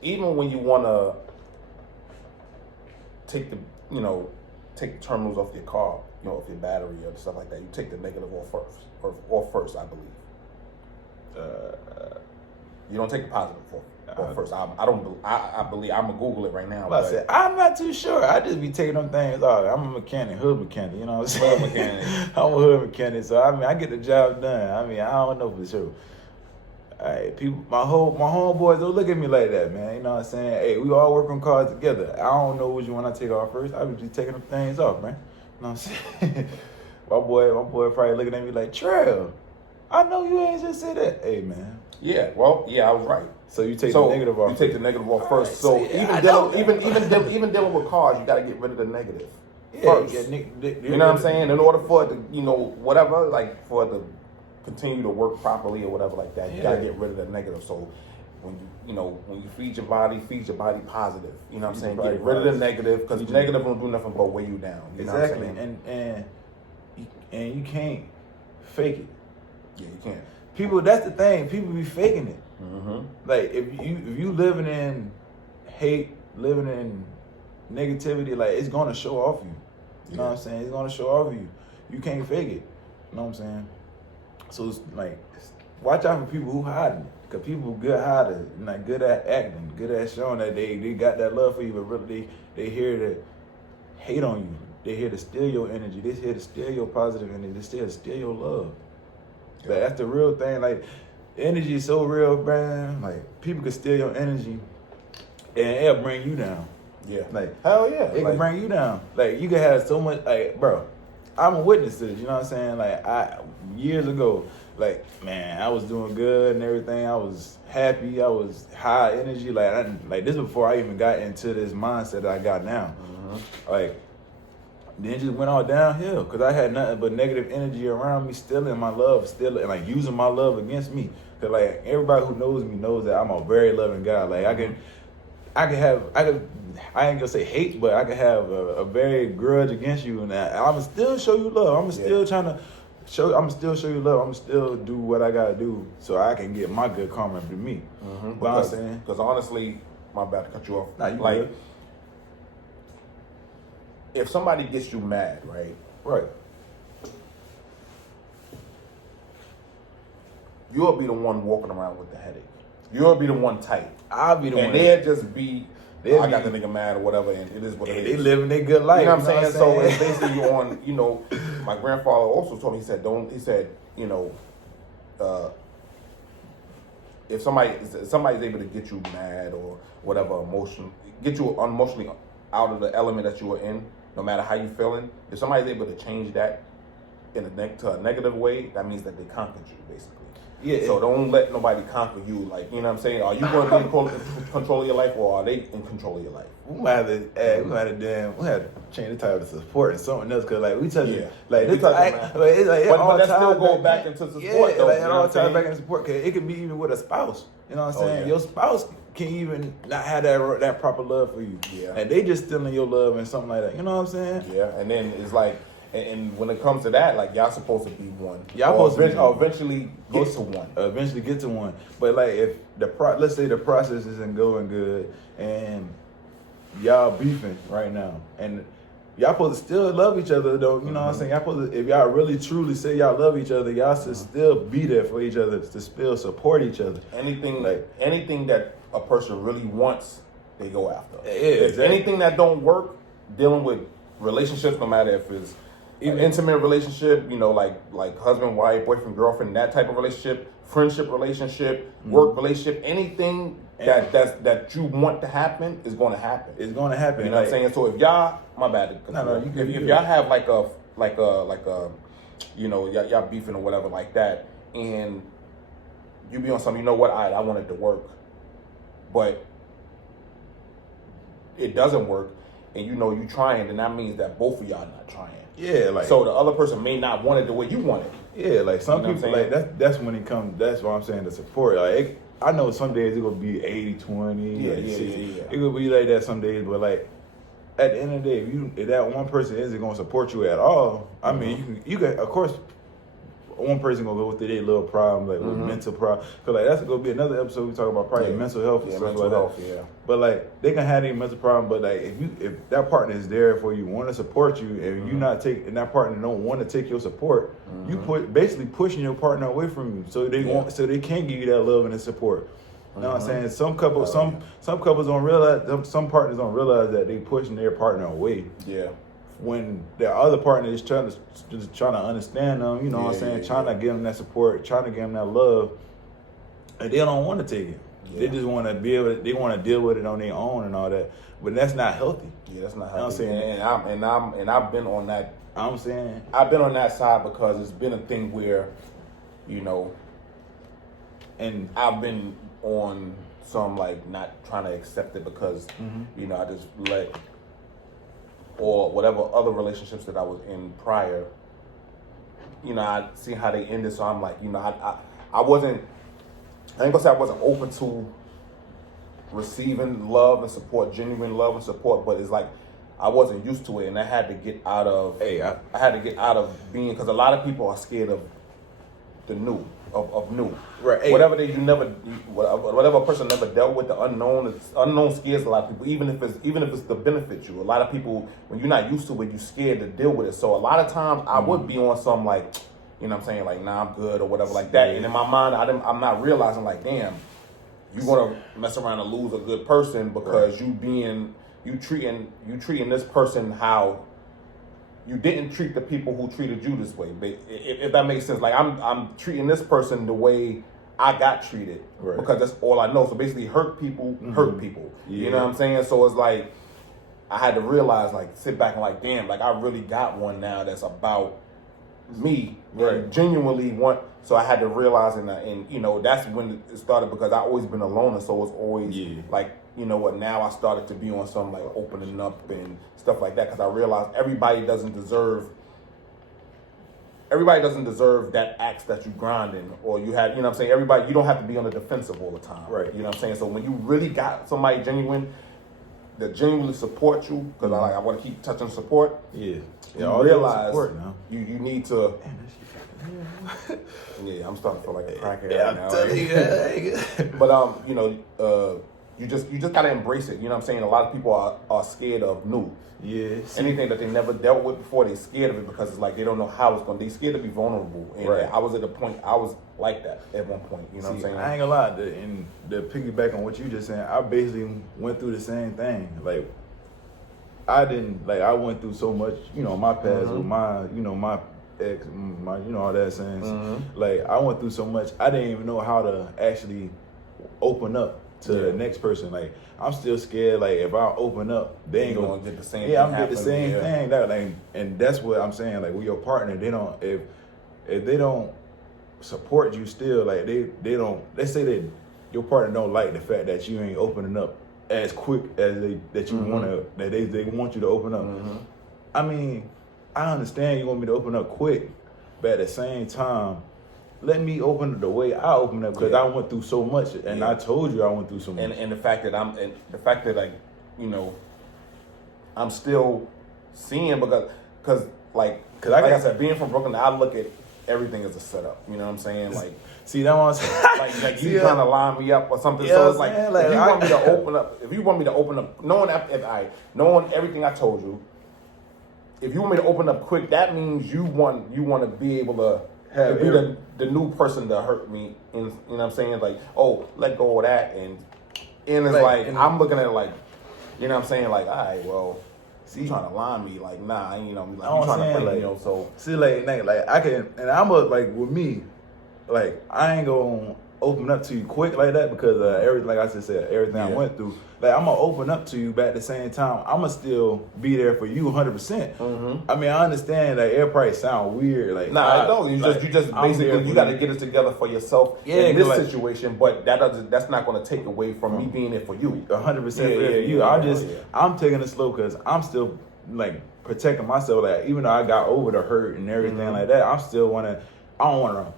Even when you wanna take the terminals off your car, off your battery or stuff like that, you take the negative off first, I believe. You don't take the positive off first. I believe I'm gonna Google it right now. I'm not too sure. I just be taking them things off. I'm a mechanic, hood mechanic. You know what I'm saying? Hood mechanic. I'm a hood mechanic, so I get the job done. I don't know for sure. Hey, people, my homeboys don't look at me like that, man. You know what I'm saying? Hey, we all work on cars together. I don't know which one I take off first. I be just taking them things off, man. You know what I'm saying? my boy probably looking at me like, Trail, I know you ain't just say that. Hey, man. Yeah, well, yeah, I was right. So you take the negative off. You take the negative off first. Right, so yeah, even dealing with cars, you got to get rid of the negative Yeah, first. yeah, you know what I'm saying? In order for it to, you know, whatever, like for it to continue to work properly or whatever like that, you got to get rid of the negative. So when you feed your body positive. You know what I'm saying? Get rid of the negative, because negative don't do nothing but weigh you down. You know exactly, what I'm saying? and you can't fake it. Yeah, you can't. People, that's the thing. People be faking it. Mm-hmm. Like if you living in hate, living in negativity, like it's gonna show off you. You know what I'm saying? It's gonna show off you. You can't fake it. You know what I'm saying? So it's like, watch out for people who hiding it. Cause people good hiders, like good at acting, good at showing that they got that love for you, but really they here to hate on you. They here to steal your energy. They here to steal your positive energy. They here to steal your love. Yeah. Like, that's the real thing. Like, energy is so real, man. Like, people can steal your energy and it'll bring you down. Yeah. Like, hell yeah. It can bring you down. Like, you can have so much, like, bro, I'm a witness to this, you know what I'm saying? Like, years ago, like, man, I was doing good and everything. I was happy. I was high energy. Like this before I even got into this mindset that I got now. Mm-hmm. Like, then it just went all downhill because I had nothing but negative energy around me, stealing my love, and like using my love against me. Cause like everybody who knows me knows that I'm a very loving guy. Like I ain't gonna say hate, but I can have a very grudge against you, and I'ma still show you love. I'm still show you love. I'm still do what I gotta do so I can get my good karma to me. Mm-hmm. Because honestly, my bad to cut you off. Nah, you like, good. If somebody gets you mad, right, you'll be the one walking around with the headache. You'll be the one tight. I'll be the one. And they'll just be, I got the nigga mad or whatever, and it is what it is. They living their good life. You know what I'm saying? So it's basically you on, you know, my grandfather also told me, he said, you know, if somebody's able to get you mad or whatever get you emotionally out of the element that you are in, no matter how you feeling, if somebody's able to change that to a negative way, that means that they conquered you, basically. Yeah. So don't let nobody conquer you. Like, you know what I'm saying? Are you going to be in control of your life, or are they in control of your life? We might have to change the title to support and something else, because like we touch it, like this, but that still go back into support. Yeah, though, like it all ties back into support. Cause it could be even with a spouse. You know what I'm saying? Yeah. Your spouse can even not have that proper love for you. Yeah, and they just stealing your love and something like that. You know what I'm saying? Yeah, and then it's like. And when it comes to that, like, y'all supposed to be one. Y'all supposed to eventually get to one. Eventually get to one. But like, if let's say the process isn't going good and y'all beefing right now, and y'all supposed to still love each other though. You know what I'm saying? Y'all supposed to, if y'all really truly say y'all love each other, y'all should still be there for each other, to still support each other. Anything that a person really wants, they go after. Yeah, exactly. Anything that don't work, dealing with relationships, no matter if it's even intimate relationship, you know, like husband, wife, boyfriend, girlfriend, that type of relationship, friendship relationship, work relationship, anything that you want to happen is going to happen. It's going to happen. You know what I'm saying? So if y'all, my bad, if y'all have like a, you know, y'all beefing or whatever like that, and you be on something, you know what, I want it to work, but it doesn't work, and you know you trying, then that means that both of y'all not trying. Yeah, like, so the other person may not want it the way you want it. Yeah, like some people, like that's when it comes. That's what I'm saying. The support, like I know some days it's gonna be 80-20. Yeah, like 60. Yeah. It could be like that some days, but like at the end of the day, if that one person isn't gonna support you at all, I mean, you can of course. One person gonna go through their little problem, like with mental problem. Cause like that's gonna be another episode we talk about probably mental health and stuff like that. Yeah. But like they can have any mental problem, but like if that partner is there for you, want to support you, and you not take, and that partner don't want to take your support, you basically pushing your partner away from you, so they they can't give you that love and the support. You know what I'm saying? Some couples don't realize, some partners don't realize that they pushing their partner away. Yeah. When their other partner is trying to understand them, you know what I'm saying, trying to give them that support, trying to give them that love, and they don't want to take it. Yeah. They just want to be able. They want to deal with it on their own and all that. But that's not healthy. Yeah, that's not You know what I'm healthy. saying? And I've been on that. I'm saying, I've been on that side because it's been a thing where, and I've been on some like not trying to accept it because I just let, or whatever other relationships that I was in prior, I see how they ended, so I'm like, I wasn't, I ain't gonna say I wasn't open to receiving love and support, genuine love and support, but it's like I wasn't used to it, and I had to get out of. I had to get out of being, because a lot of people are scared of the new, of new. Right. Hey. Whatever whatever a person never dealt with, the unknown scares a lot of people. Even if it's to benefit you, a lot of people, when you're not used to it, you're scared to deal with it. So a lot of times I would be on some like, what I'm saying, like, nah, I'm good or whatever like that. And in my mind, I'm not realizing like, damn, you're gonna mess around and lose a good person because you treating this person how you didn't treat the people who treated you this way. If that makes sense, like I'm treating this person the way I got treated because that's all I know. So basically, hurt people hurt people. Yeah. You know what I'm saying? So it's like I had to realize, like, sit back and like, damn, like I really got one now that's about me and genuinely want. So I had to realize, and that's when it started, because I always been a loner. So it's always like, now I started to be on some like opening up and stuff like that, because I realized everybody doesn't deserve that axe that you grinding, or you have, I'm saying, everybody, you don't have to be on the defensive all the time. Right. You know what I'm saying? So when you really got somebody that genuinely support you, because I want to keep touching support. Yeah. You realize support now. you need to. Yeah, I'm starting to feel like a crackhead right now. I'm telling you. But you just gotta embrace it. You know what I'm saying? A lot of people are scared of new. Yeah. Anything that they never dealt with before, they're scared of it because it's like they don't know how it's gonna. They scared to be vulnerable. And I was at a point, I was like that at one point. You know what I'm saying? I ain't gonna lie. And to piggyback on what you just saying, I basically went through the same thing. Like, I went through so much, my past with my, my ex, my, all that sense. Like, I went through so much, I didn't even know how to actually open up to the next person. Like, I'm still scared. Like, if I open up, they ain't gonna get the same. Yeah, I'm gonna get the same thing. That, like, and that's what I'm saying. Like, with your partner, they don't. If they don't support you, still, like, they don't. Let's say that your partner don't like the fact that you ain't opening up as quick as that you wanna, that they want you to open up. I mean, I understand you want me to open up quick, but at the same time, let me open it the way I open up, because I went through so much, and I told you I went through so much. And the fact that like, I'm still seeing, because like I said, being from Brooklyn, I look at everything as a setup. You know what I'm saying? Like, see, that was like you trying to line me up or something. Yeah, so it's like, man, like, if you want me to open up, knowing everything I told you, if you want me to open up quick, that means you want to be able to be the new person to hurt me. And, you know what I'm saying? Like, oh, let go of that. And it's like I'm looking at it like, you know what I'm saying? Like, all right, well, see, you trying to line me? Like, nah, like, you trying to play, so. See, like I can, and I'm like, with me, like, I ain't gonna open up to you quick like that, because everything, like I just said, everything I went through. Like, I'm gonna open up to you, but at the same time, I'm gonna still be there for you 100%. I mean, I understand that it probably sound weird. Like, nah, no, you just basically, you got to get it together for yourself in this situation. But that's not gonna take away from me being there for you. 100% for you. I'm taking it slow because I'm still like protecting myself. Like, even though I got over the hurt and everything like that, I don't wanna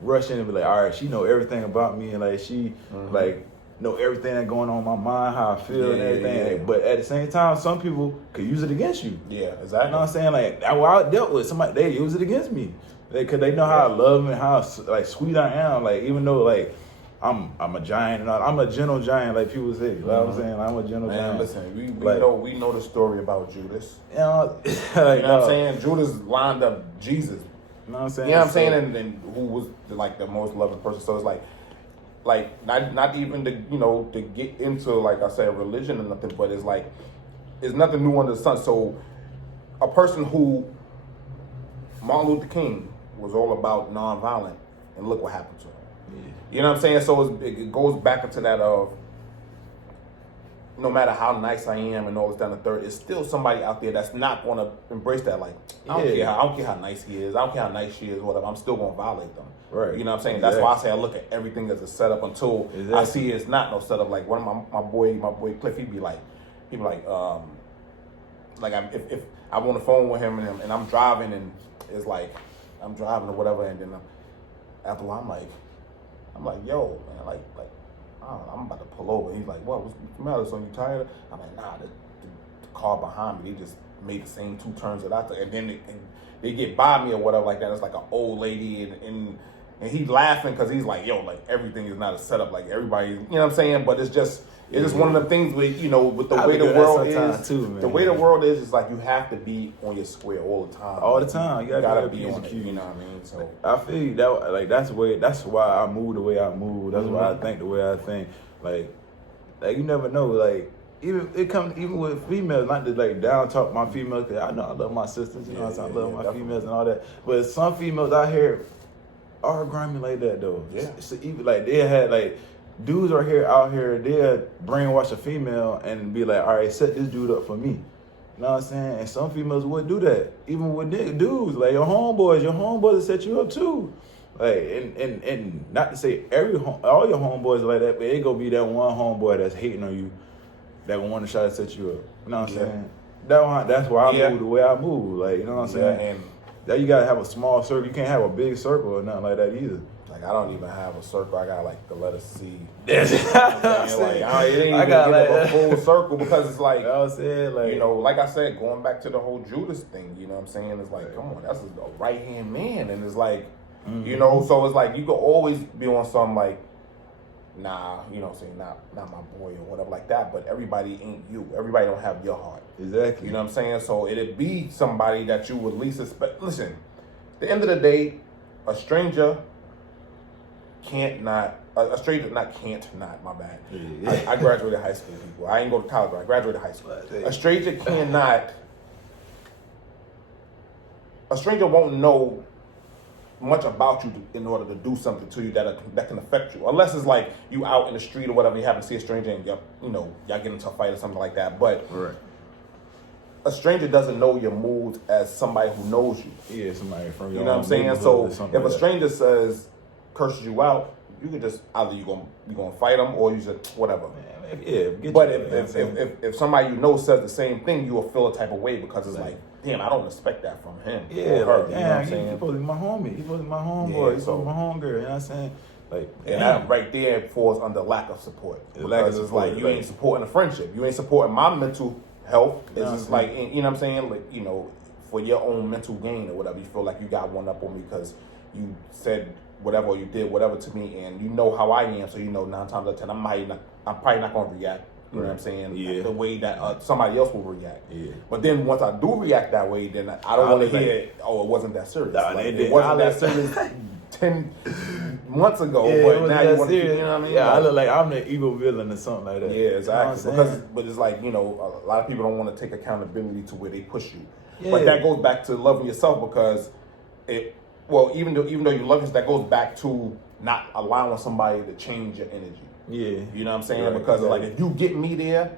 rush in and be like, all right, she know everything about me, and like she like know everything that's going on in my mind, how I feel and everything. But at the same time, some people could use it against you. Yeah, exactly. You know what I'm saying? Like, how I dealt with somebody, they use it against me. Cause they know how I love and how like sweet I am. Like, even though like I'm a giant and all, I'm a gentle giant, like people say. You know what I'm saying? I'm a gentle giant. Listen, we know the story about Judas. You know, like, you know what I'm saying? Judas lined up Jesus. You know what I'm saying? You know what I'm saying? And who was like the most loving person. So it's like not even to get into, like I said, religion or nothing, but it's like, it's nothing new under the sun. So a person who, Martin Luther King was all about nonviolent, and look what happened to him. You know what I'm saying? So it goes back into that of, no matter how nice I am and all this down the third, it's still somebody out there that's not going to embrace that. Like, I don't care how nice he is. I don't care how nice she is, whatever. I'm still going to violate them. Right. You know what I'm saying? That's why I say I look at everything as a setup until I see it's not no setup. Like one of my boy Cliff, he'd be like, if I'm on the phone with him and I'm driving and it's like I'm driving or whatever, and then after a while I'm like, yo, man, like. I'm about to pull over. He's like, what's the matter? So you tired? I'm like, nah, the car behind me, they just made the same 2 turns that I took. And then they get by me or whatever like that. It's like an old lady and he's laughing because he's like, yo, like everything is not a setup. Like everybody, you know what I'm saying? But it's just one of the things where, you know, with the way the world is, too, the way the world is like you have to be on your square all the time. All the time. You gotta be on it, you know what I mean? So I feel you, that like that's why I move the way I move. That's why I think the way I think. Like you never know. Like even with females, not to like down talk my females, cause I know I love my sisters. You know what I'm saying? I love my females and all that. But some females out here are grimy like that though. Yeah. So even like they had like dudes out here, they'll brainwash a female and be like, all right, set this dude up for me. You know what I'm saying? And some females would do that. Even with dudes, like your homeboys will set you up too. Like, and not to say all your homeboys are like that, but it gonna be that one homeboy that's hating on you, that want to try to set you up. You know what I'm saying? That's why I move the way I move. Like, you know what I'm saying? And that you gotta have a small circle. You can't have a big circle or nothing like that either. like I don't even have a circle. I got like the letter C. That's it ain't even a full circle because it's like, you know what I'm saying? Like, you know, like I said, going back to the whole Judas thing, you know what I'm saying? It's like, come on, that's a right hand man, and it's like, you know, so it's like you could always be on some like, nah, you know what I'm saying, not my boy or whatever like that, but everybody ain't you. Everybody don't have your heart. Exactly. You know what I'm saying? So it'd be somebody that you would least expect. Listen, at the end of the day, a stranger can't not, my bad. Yeah. I graduated high school, people. I ain't go to college, but I graduated high school. A stranger won't know much about you in order to do something to you that can affect you, unless it's like you out in the street or whatever, you happen to see a stranger and y'all get into a fight or something like that. But right. A stranger doesn't know your moods as somebody who knows you. Yeah, somebody from your You know what I'm saying? So if a stranger curses you out, you can just either you gonna fight them or you just whatever. Yeah. But if somebody you know says the same thing, you will feel a type of way because it's like, damn, I don't expect that from him. Yeah, or her, like, you know what I'm saying? He supposed to be my homie. He supposed to be my homeboy. Yeah, He supposed to be my homegirl. You know what I'm saying? Like, and that right there falls under lack of support. Because it's like you ain't supporting a friendship. You ain't supporting my mental health. It's just like, you know what I'm saying? Like, you know, for your own mental gain or whatever, you feel like you got one up on me because you said whatever or you did whatever to me, and you know how I am, so you know 9 times out of 10 I'm probably not gonna react. You know what I'm saying? Yeah. The way that somebody else will react. Yeah. But then once I do react that way, then I don't want to hear, oh, it wasn't that serious. Nah, it wasn't that serious 10 months ago, but now you want to, you know what I mean? Yeah, I look like I'm the evil villain or something like that. Yeah, exactly. You know But it's like, you know, a lot of people don't want to take accountability to where they push you. Yeah. But that goes back to loving yourself because even though you love yourself, that goes back to not allowing somebody to change your energy. Yeah. You know what I'm saying? Right, because exactly. like if you get me there,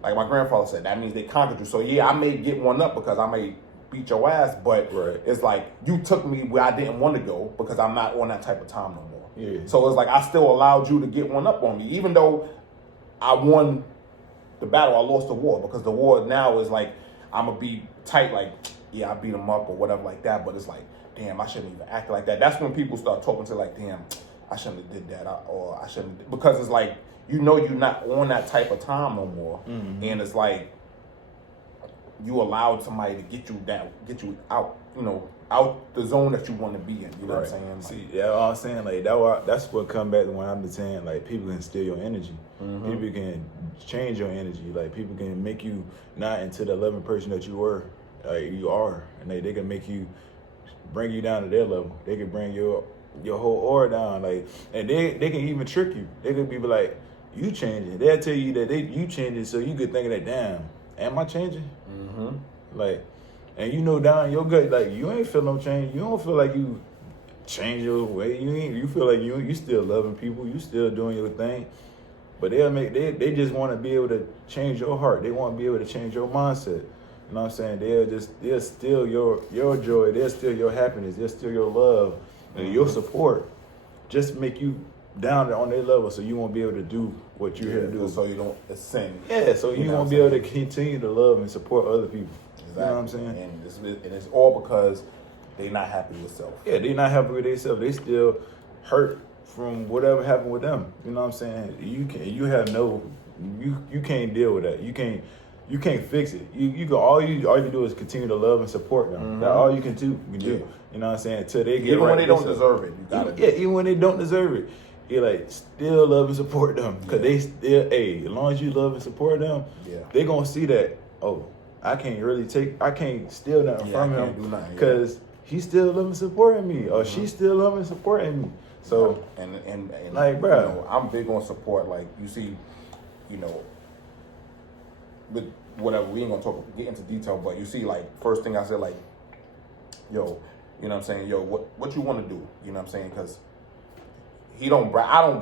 like my grandfather said, that means they conquered you. So yeah, I may get one up because I may beat your ass, but it's like you took me where I didn't want to go because I'm not on that type of time no more. Yeah. So it's like I still allowed you to get one up on me, even though I won the battle, I lost the war, because the war now is like I'm gonna be tight, like I beat him up or whatever like that. But it's like, damn, I shouldn't even act like that. That's when people start talking to like, damn, I shouldn't have did that, or I shouldn't, because it's like, you know, you're not on that type of time no more, and it's like you allowed somebody to get you out, you know, out the zone that you want to be in. You know what I'm saying? See, all I'm saying, like that's what come back when I'm saying, like, people can steal your energy. People can change your energy. Like, people can make you not into the loving person that you were, like you are, and they can make you, bring you down to their level. They can bring your whole aura down, like, and they can even trick you. They could be like, you changing. They'll tell you that you changing, so you could think of that, damn, am I changing? Like, and you know down your gut, like, you ain't feel no change. You don't feel like you change your way. You feel like you still loving people, you still doing your thing. But they just want to be able to change your heart. They want to be able to change your mindset. You know what I'm saying? They're still your joy. They're still your happiness. They're still your love and your support. Just make you down on their level, so you won't be able to do what you're here to do. So you don't ascend. Yeah, so you won't be able to continue to love and support other people. Exactly. You know what I'm saying? And it's all because they're not happy with self. Yeah, they're not happy with themselves. They still hurt from whatever happened with them. You know what I'm saying? You can't deal with that. You can't fix it. You can all you can do is continue to love and support them. Mm-hmm. That's all you can do. Yeah. You know what I'm saying? Until they get even right when they don't themselves. deserve it, you gotta do it. Even when they don't deserve it. You like still love and support them. Cause they still as long as you love and support them, they gonna see that, oh, I can't steal nothing from him because he's still loving supporting me, or she's still loving supporting me. So and like, bro, you know, I'm big on support. Like you see, you know, with whatever, we ain't gonna get into detail, but you see, like first thing I said, like, yo, you know what I'm saying, yo, what you want to do, you know what I'm saying, because I don't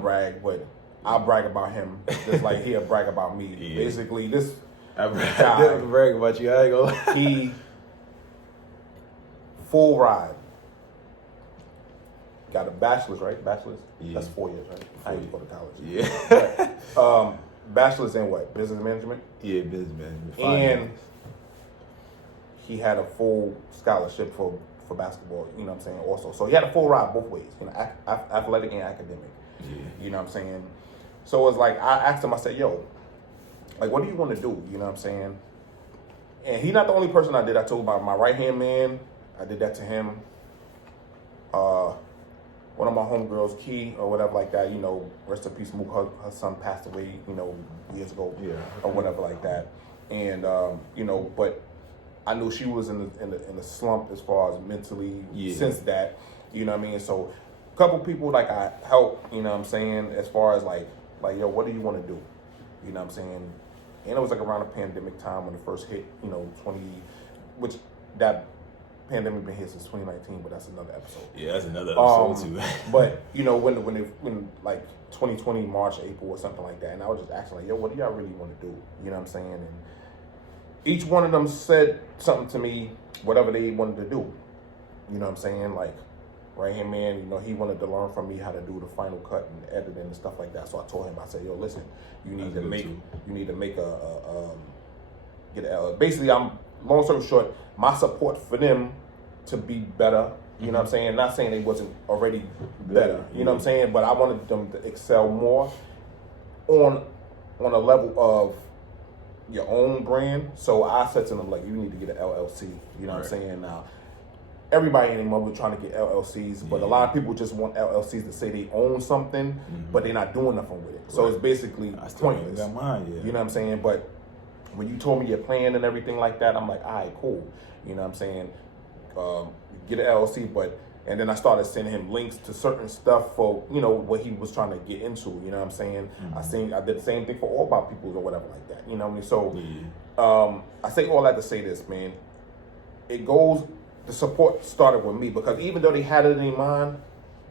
brag, but I brag about him just like he'll brag about me. Yeah. Basically, this I didn't brag about you. I ain't gonna lie. He full ride. Got a bachelor's, right? Bachelor's? Yeah. That's 4 years, right? Before you go to college. Yeah. Bachelor's in what? Business management? Yeah, business management. And he had a full scholarship for basketball, you know what I'm saying, also. So he had a full ride both ways, you know, athletic and academic. Yeah. You know what I'm saying? So it's like, I asked him, I said, yo, like, what do you want to do? You know what I'm saying? And he's not the only person I did. I told my right-hand man, I did that to him. One of my homegirls, Key, or whatever like that, you know, rest in peace, Mook, her son passed away, you know, years ago, or whatever like that. And, you know, but I knew she was in the slump as far as mentally since that, you know what I mean? So a couple people like I helped, you know what I'm saying, as far as like, yo, what do you want to do? You know what I'm saying? And it was like around the pandemic time when it first hit, you know, which that pandemic been here since 2019, but that's another episode. Yeah, that's another episode too. But you know, when like 2020 March, April or something like that, and I was just asking like, yo, what do y'all really want to do? You know what I'm saying? And each one of them said something to me, whatever they wanted to do. You know what I'm saying? Like, right hand man, you know, he wanted to learn from me how to do the final cut and editing and stuff like that. So I told him, I said, yo, listen, you need to make basically, long story short, my support for them to be better, you know what I'm saying? Not saying they wasn't already better, you know what I'm saying? But I wanted them to excel more on a level of your own brand. So I said to them, like, you need to get an LLC, you know what I'm saying? Now, everybody anymore we're trying to get LLCs, but a lot of people just want LLCs to say they own something, but they're not doing nothing with it. So it's basically pointless. Got mine, You know what I'm saying? But when you told me your plan and everything like that, I'm like, all right, cool. You know what I'm saying? Get an LLC, and then I started sending him links to certain stuff for, you know, what he was trying to get into, you know what I'm saying? I did the same thing for all about people or whatever like that, you know what I mean? So I say all that to say this, man. The support started with me, because even though they had it in their mind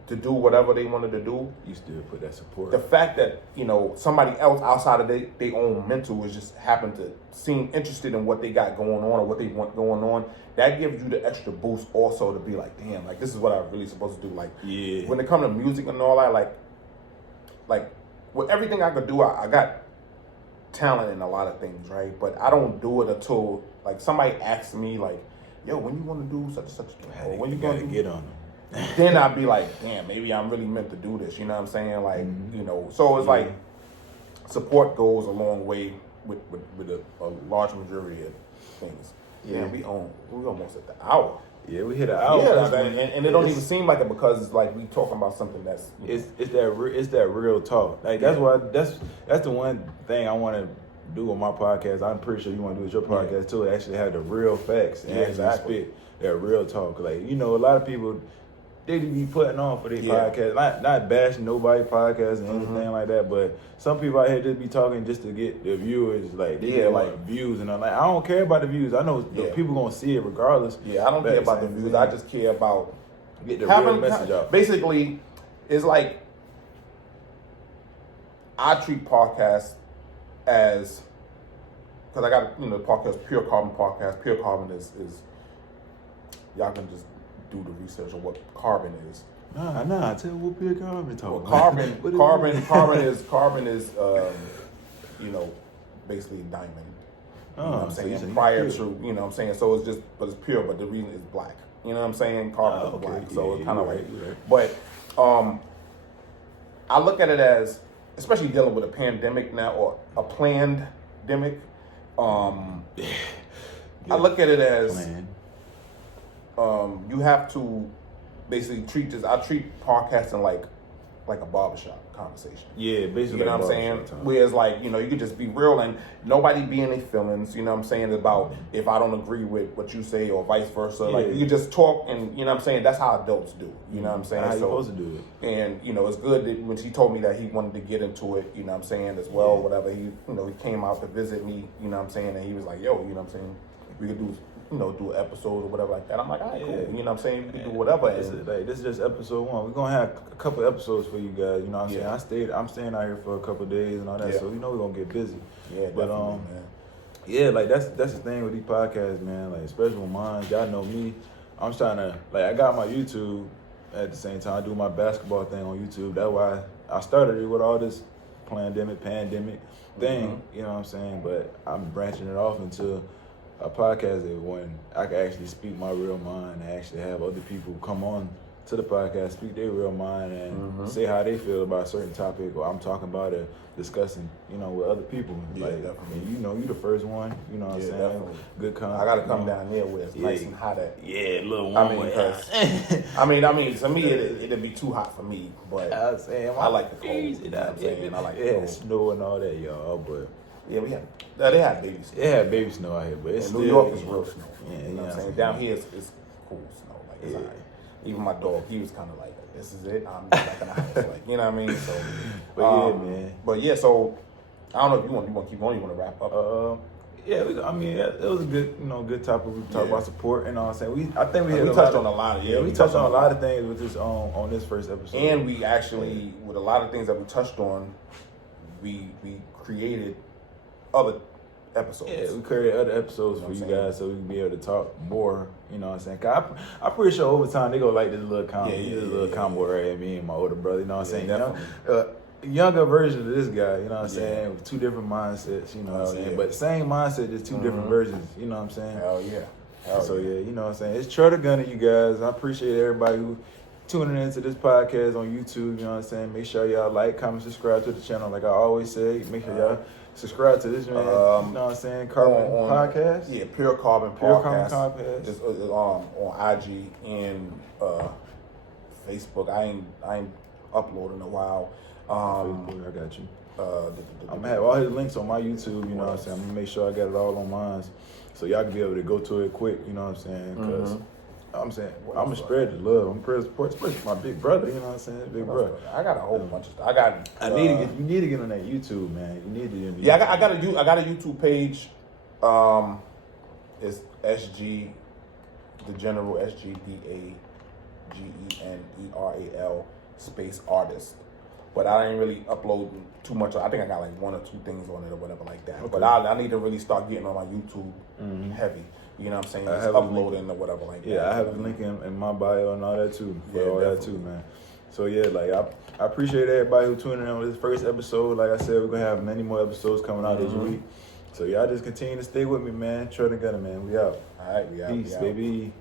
to do whatever they wanted to do, you still put that support. The fact that, you know, somebody else outside of their own mental is just happened to seem interested in what they got going on or what they want going on, that gives you the extra boost also to be like, damn, like, this is what I'm really supposed to do. Like, when it comes to music and all that, like with everything I could do, I got talent in a lot of things, right? But I don't do it until, like, somebody asks me, like, yo, when you want to do such and such, or when you gotta get on them. Then I'd be like, damn, maybe I'm really meant to do this. You know what I'm saying? Like, you know, so it's like support goes a long way with a large majority of things. Yeah, we almost at the hour. Yeah, we hit an hour. Yeah, and it don't even seem like it, because it's like we talking about something that's it's that real talk. Like that's why that's the one thing I want to do on my podcast. I'm pretty sure you want to do with your podcast too. Actually have the real facts and actually spit that real talk. Like, you know, a lot of people, they be putting on for their podcast, not bashing nobody podcast and anything like that, but some people out here just be talking just to get the viewers, like they get like views, and I'm like, I don't care about the views. I know the people gonna see it regardless. Yeah, I don't care about the views. I just care about Get the real message out. Basically, it's like I treat podcasts as, because I got, the podcast, Pure Carbon podcast. Pure Carbon is y'all can just do the research on what carbon is. Nah. Tell what pure carbon talk. Well, carbon is basically diamond. You know what I'm saying? Prior to, you know what I'm saying? So it's just, but it's pure, but the reason is black. You know what I'm saying? Carbon is black. So it's kind of like, but I look at it as, especially dealing with a pandemic now or a planned demic, I look at it as you have to basically treat this. I treat podcasting like a barbershop conversation. Yeah, basically. You know what I'm saying? Whereas, like, you could just be real and nobody be in any feelings. You know what I'm saying? About if I don't agree with what you say or vice versa. Yeah. Like, you just talk and, you know what I'm saying? That's how adults do. You know what I'm saying? How you supposed to do it. And, it's good that when she told me that he wanted to get into it, you know what I'm saying, as well, whatever. He, he came out to visit me, you know what I'm saying? And he was like, yo, you know what I'm saying? We could do do an episode or whatever like that. I'm like, all right, cool. You know what I'm saying? We can do whatever. This is just episode 1. We're gonna have a couple episodes for you guys. You know what I'm saying? I'm staying out here for a couple of days and all that, so we're gonna get busy. Yeah, but man. Yeah, like that's the thing with these podcasts, man. Like, especially with mine, y'all know me. I'm trying to, like, I got my YouTube at the same time. I do my basketball thing on YouTube. That's why I started it with all this pandemic thing. You know what I'm saying? But I'm branching it off into a podcast that when I can actually speak my real mind and actually have other people come on to the podcast, speak their real mind and say how they feel about a certain topic, or I'm talking about it, discussing, with other people. Yeah, like, definitely. And you the first one, you know what I'm saying? Definitely. Good content. I gotta come down there where it's nice and hot at. Yeah, a little warm. I mean, to me, it'd be too hot for me, but I like the cold. You know what I'm saying? I like the cold. Snow and all that, y'all, but yeah, they had baby snow. It had baby snow out here, but it's New York is real snow. Yeah, you know what I'm saying? Down here it's cool snow. Like, it's all right. Even my dog, he was kind of like, this is it. I'm just back in the house. Like, you know what I mean? So, but man. But yeah, so I don't know if you want to keep on. You want to wrap up? Yeah, it was a good topic. We talked about support and all. I'm saying we touched on a lot. We touched on a lot of things with this on this first episode. And we actually, with a lot of things that we touched on, we created other episodes. Yeah, we created other episodes for you guys so we can be able to talk more. You know what I'm saying? Cause I'm pretty sure over time they gonna like this little combo right here, me and my older brother. You know what I'm saying? Younger version of this guy, you know what I'm saying? With two different mindsets, you know what I'm saying? But same mindset, just two different versions, you know what I'm saying? Hell yeah. So yeah, you know what I'm saying? It's Troy the Gunner, you guys. I appreciate everybody who tuning into this podcast on YouTube, you know what I'm saying? Make sure y'all like, comment, subscribe to the channel. Like I always say, make sure y'all subscribe to this, man. You know what I'm saying? Carbon Podcast? Yeah, Pure Carbon Podcast. Just on IG and Facebook. I ain't uploading in a while. Facebook, I got you. I'm gonna have all his links on my YouTube, you know what I'm saying? I'm gonna make sure I got it all on mine, so y'all can be able to go to it quick, you know what I'm saying? Because I'm saying I'm gonna spread the love. I'm gonna support, especially my big brother, you know what I'm saying? Big brother. I got a whole bunch of stuff. You need to get on that YouTube, man. You need to. Yeah, I got a YouTube page. It's SG, the General SGDAGENERAL space artist. But I didn't really upload too much. I think I got like 1 or 2 things on it or whatever like that. Okay. But I need to really start getting on my YouTube heavy. You know what I'm saying? Just uploading or whatever like that. Yeah, I have a link in my bio and all that too. That too, man. So yeah, like I appreciate everybody who tuning in on this first episode. Like I said, we're gonna have many more episodes coming out this week. So y'all just continue to stay with me, man. Troy the Gunner, man. We out. All right, we out. Peace, baby.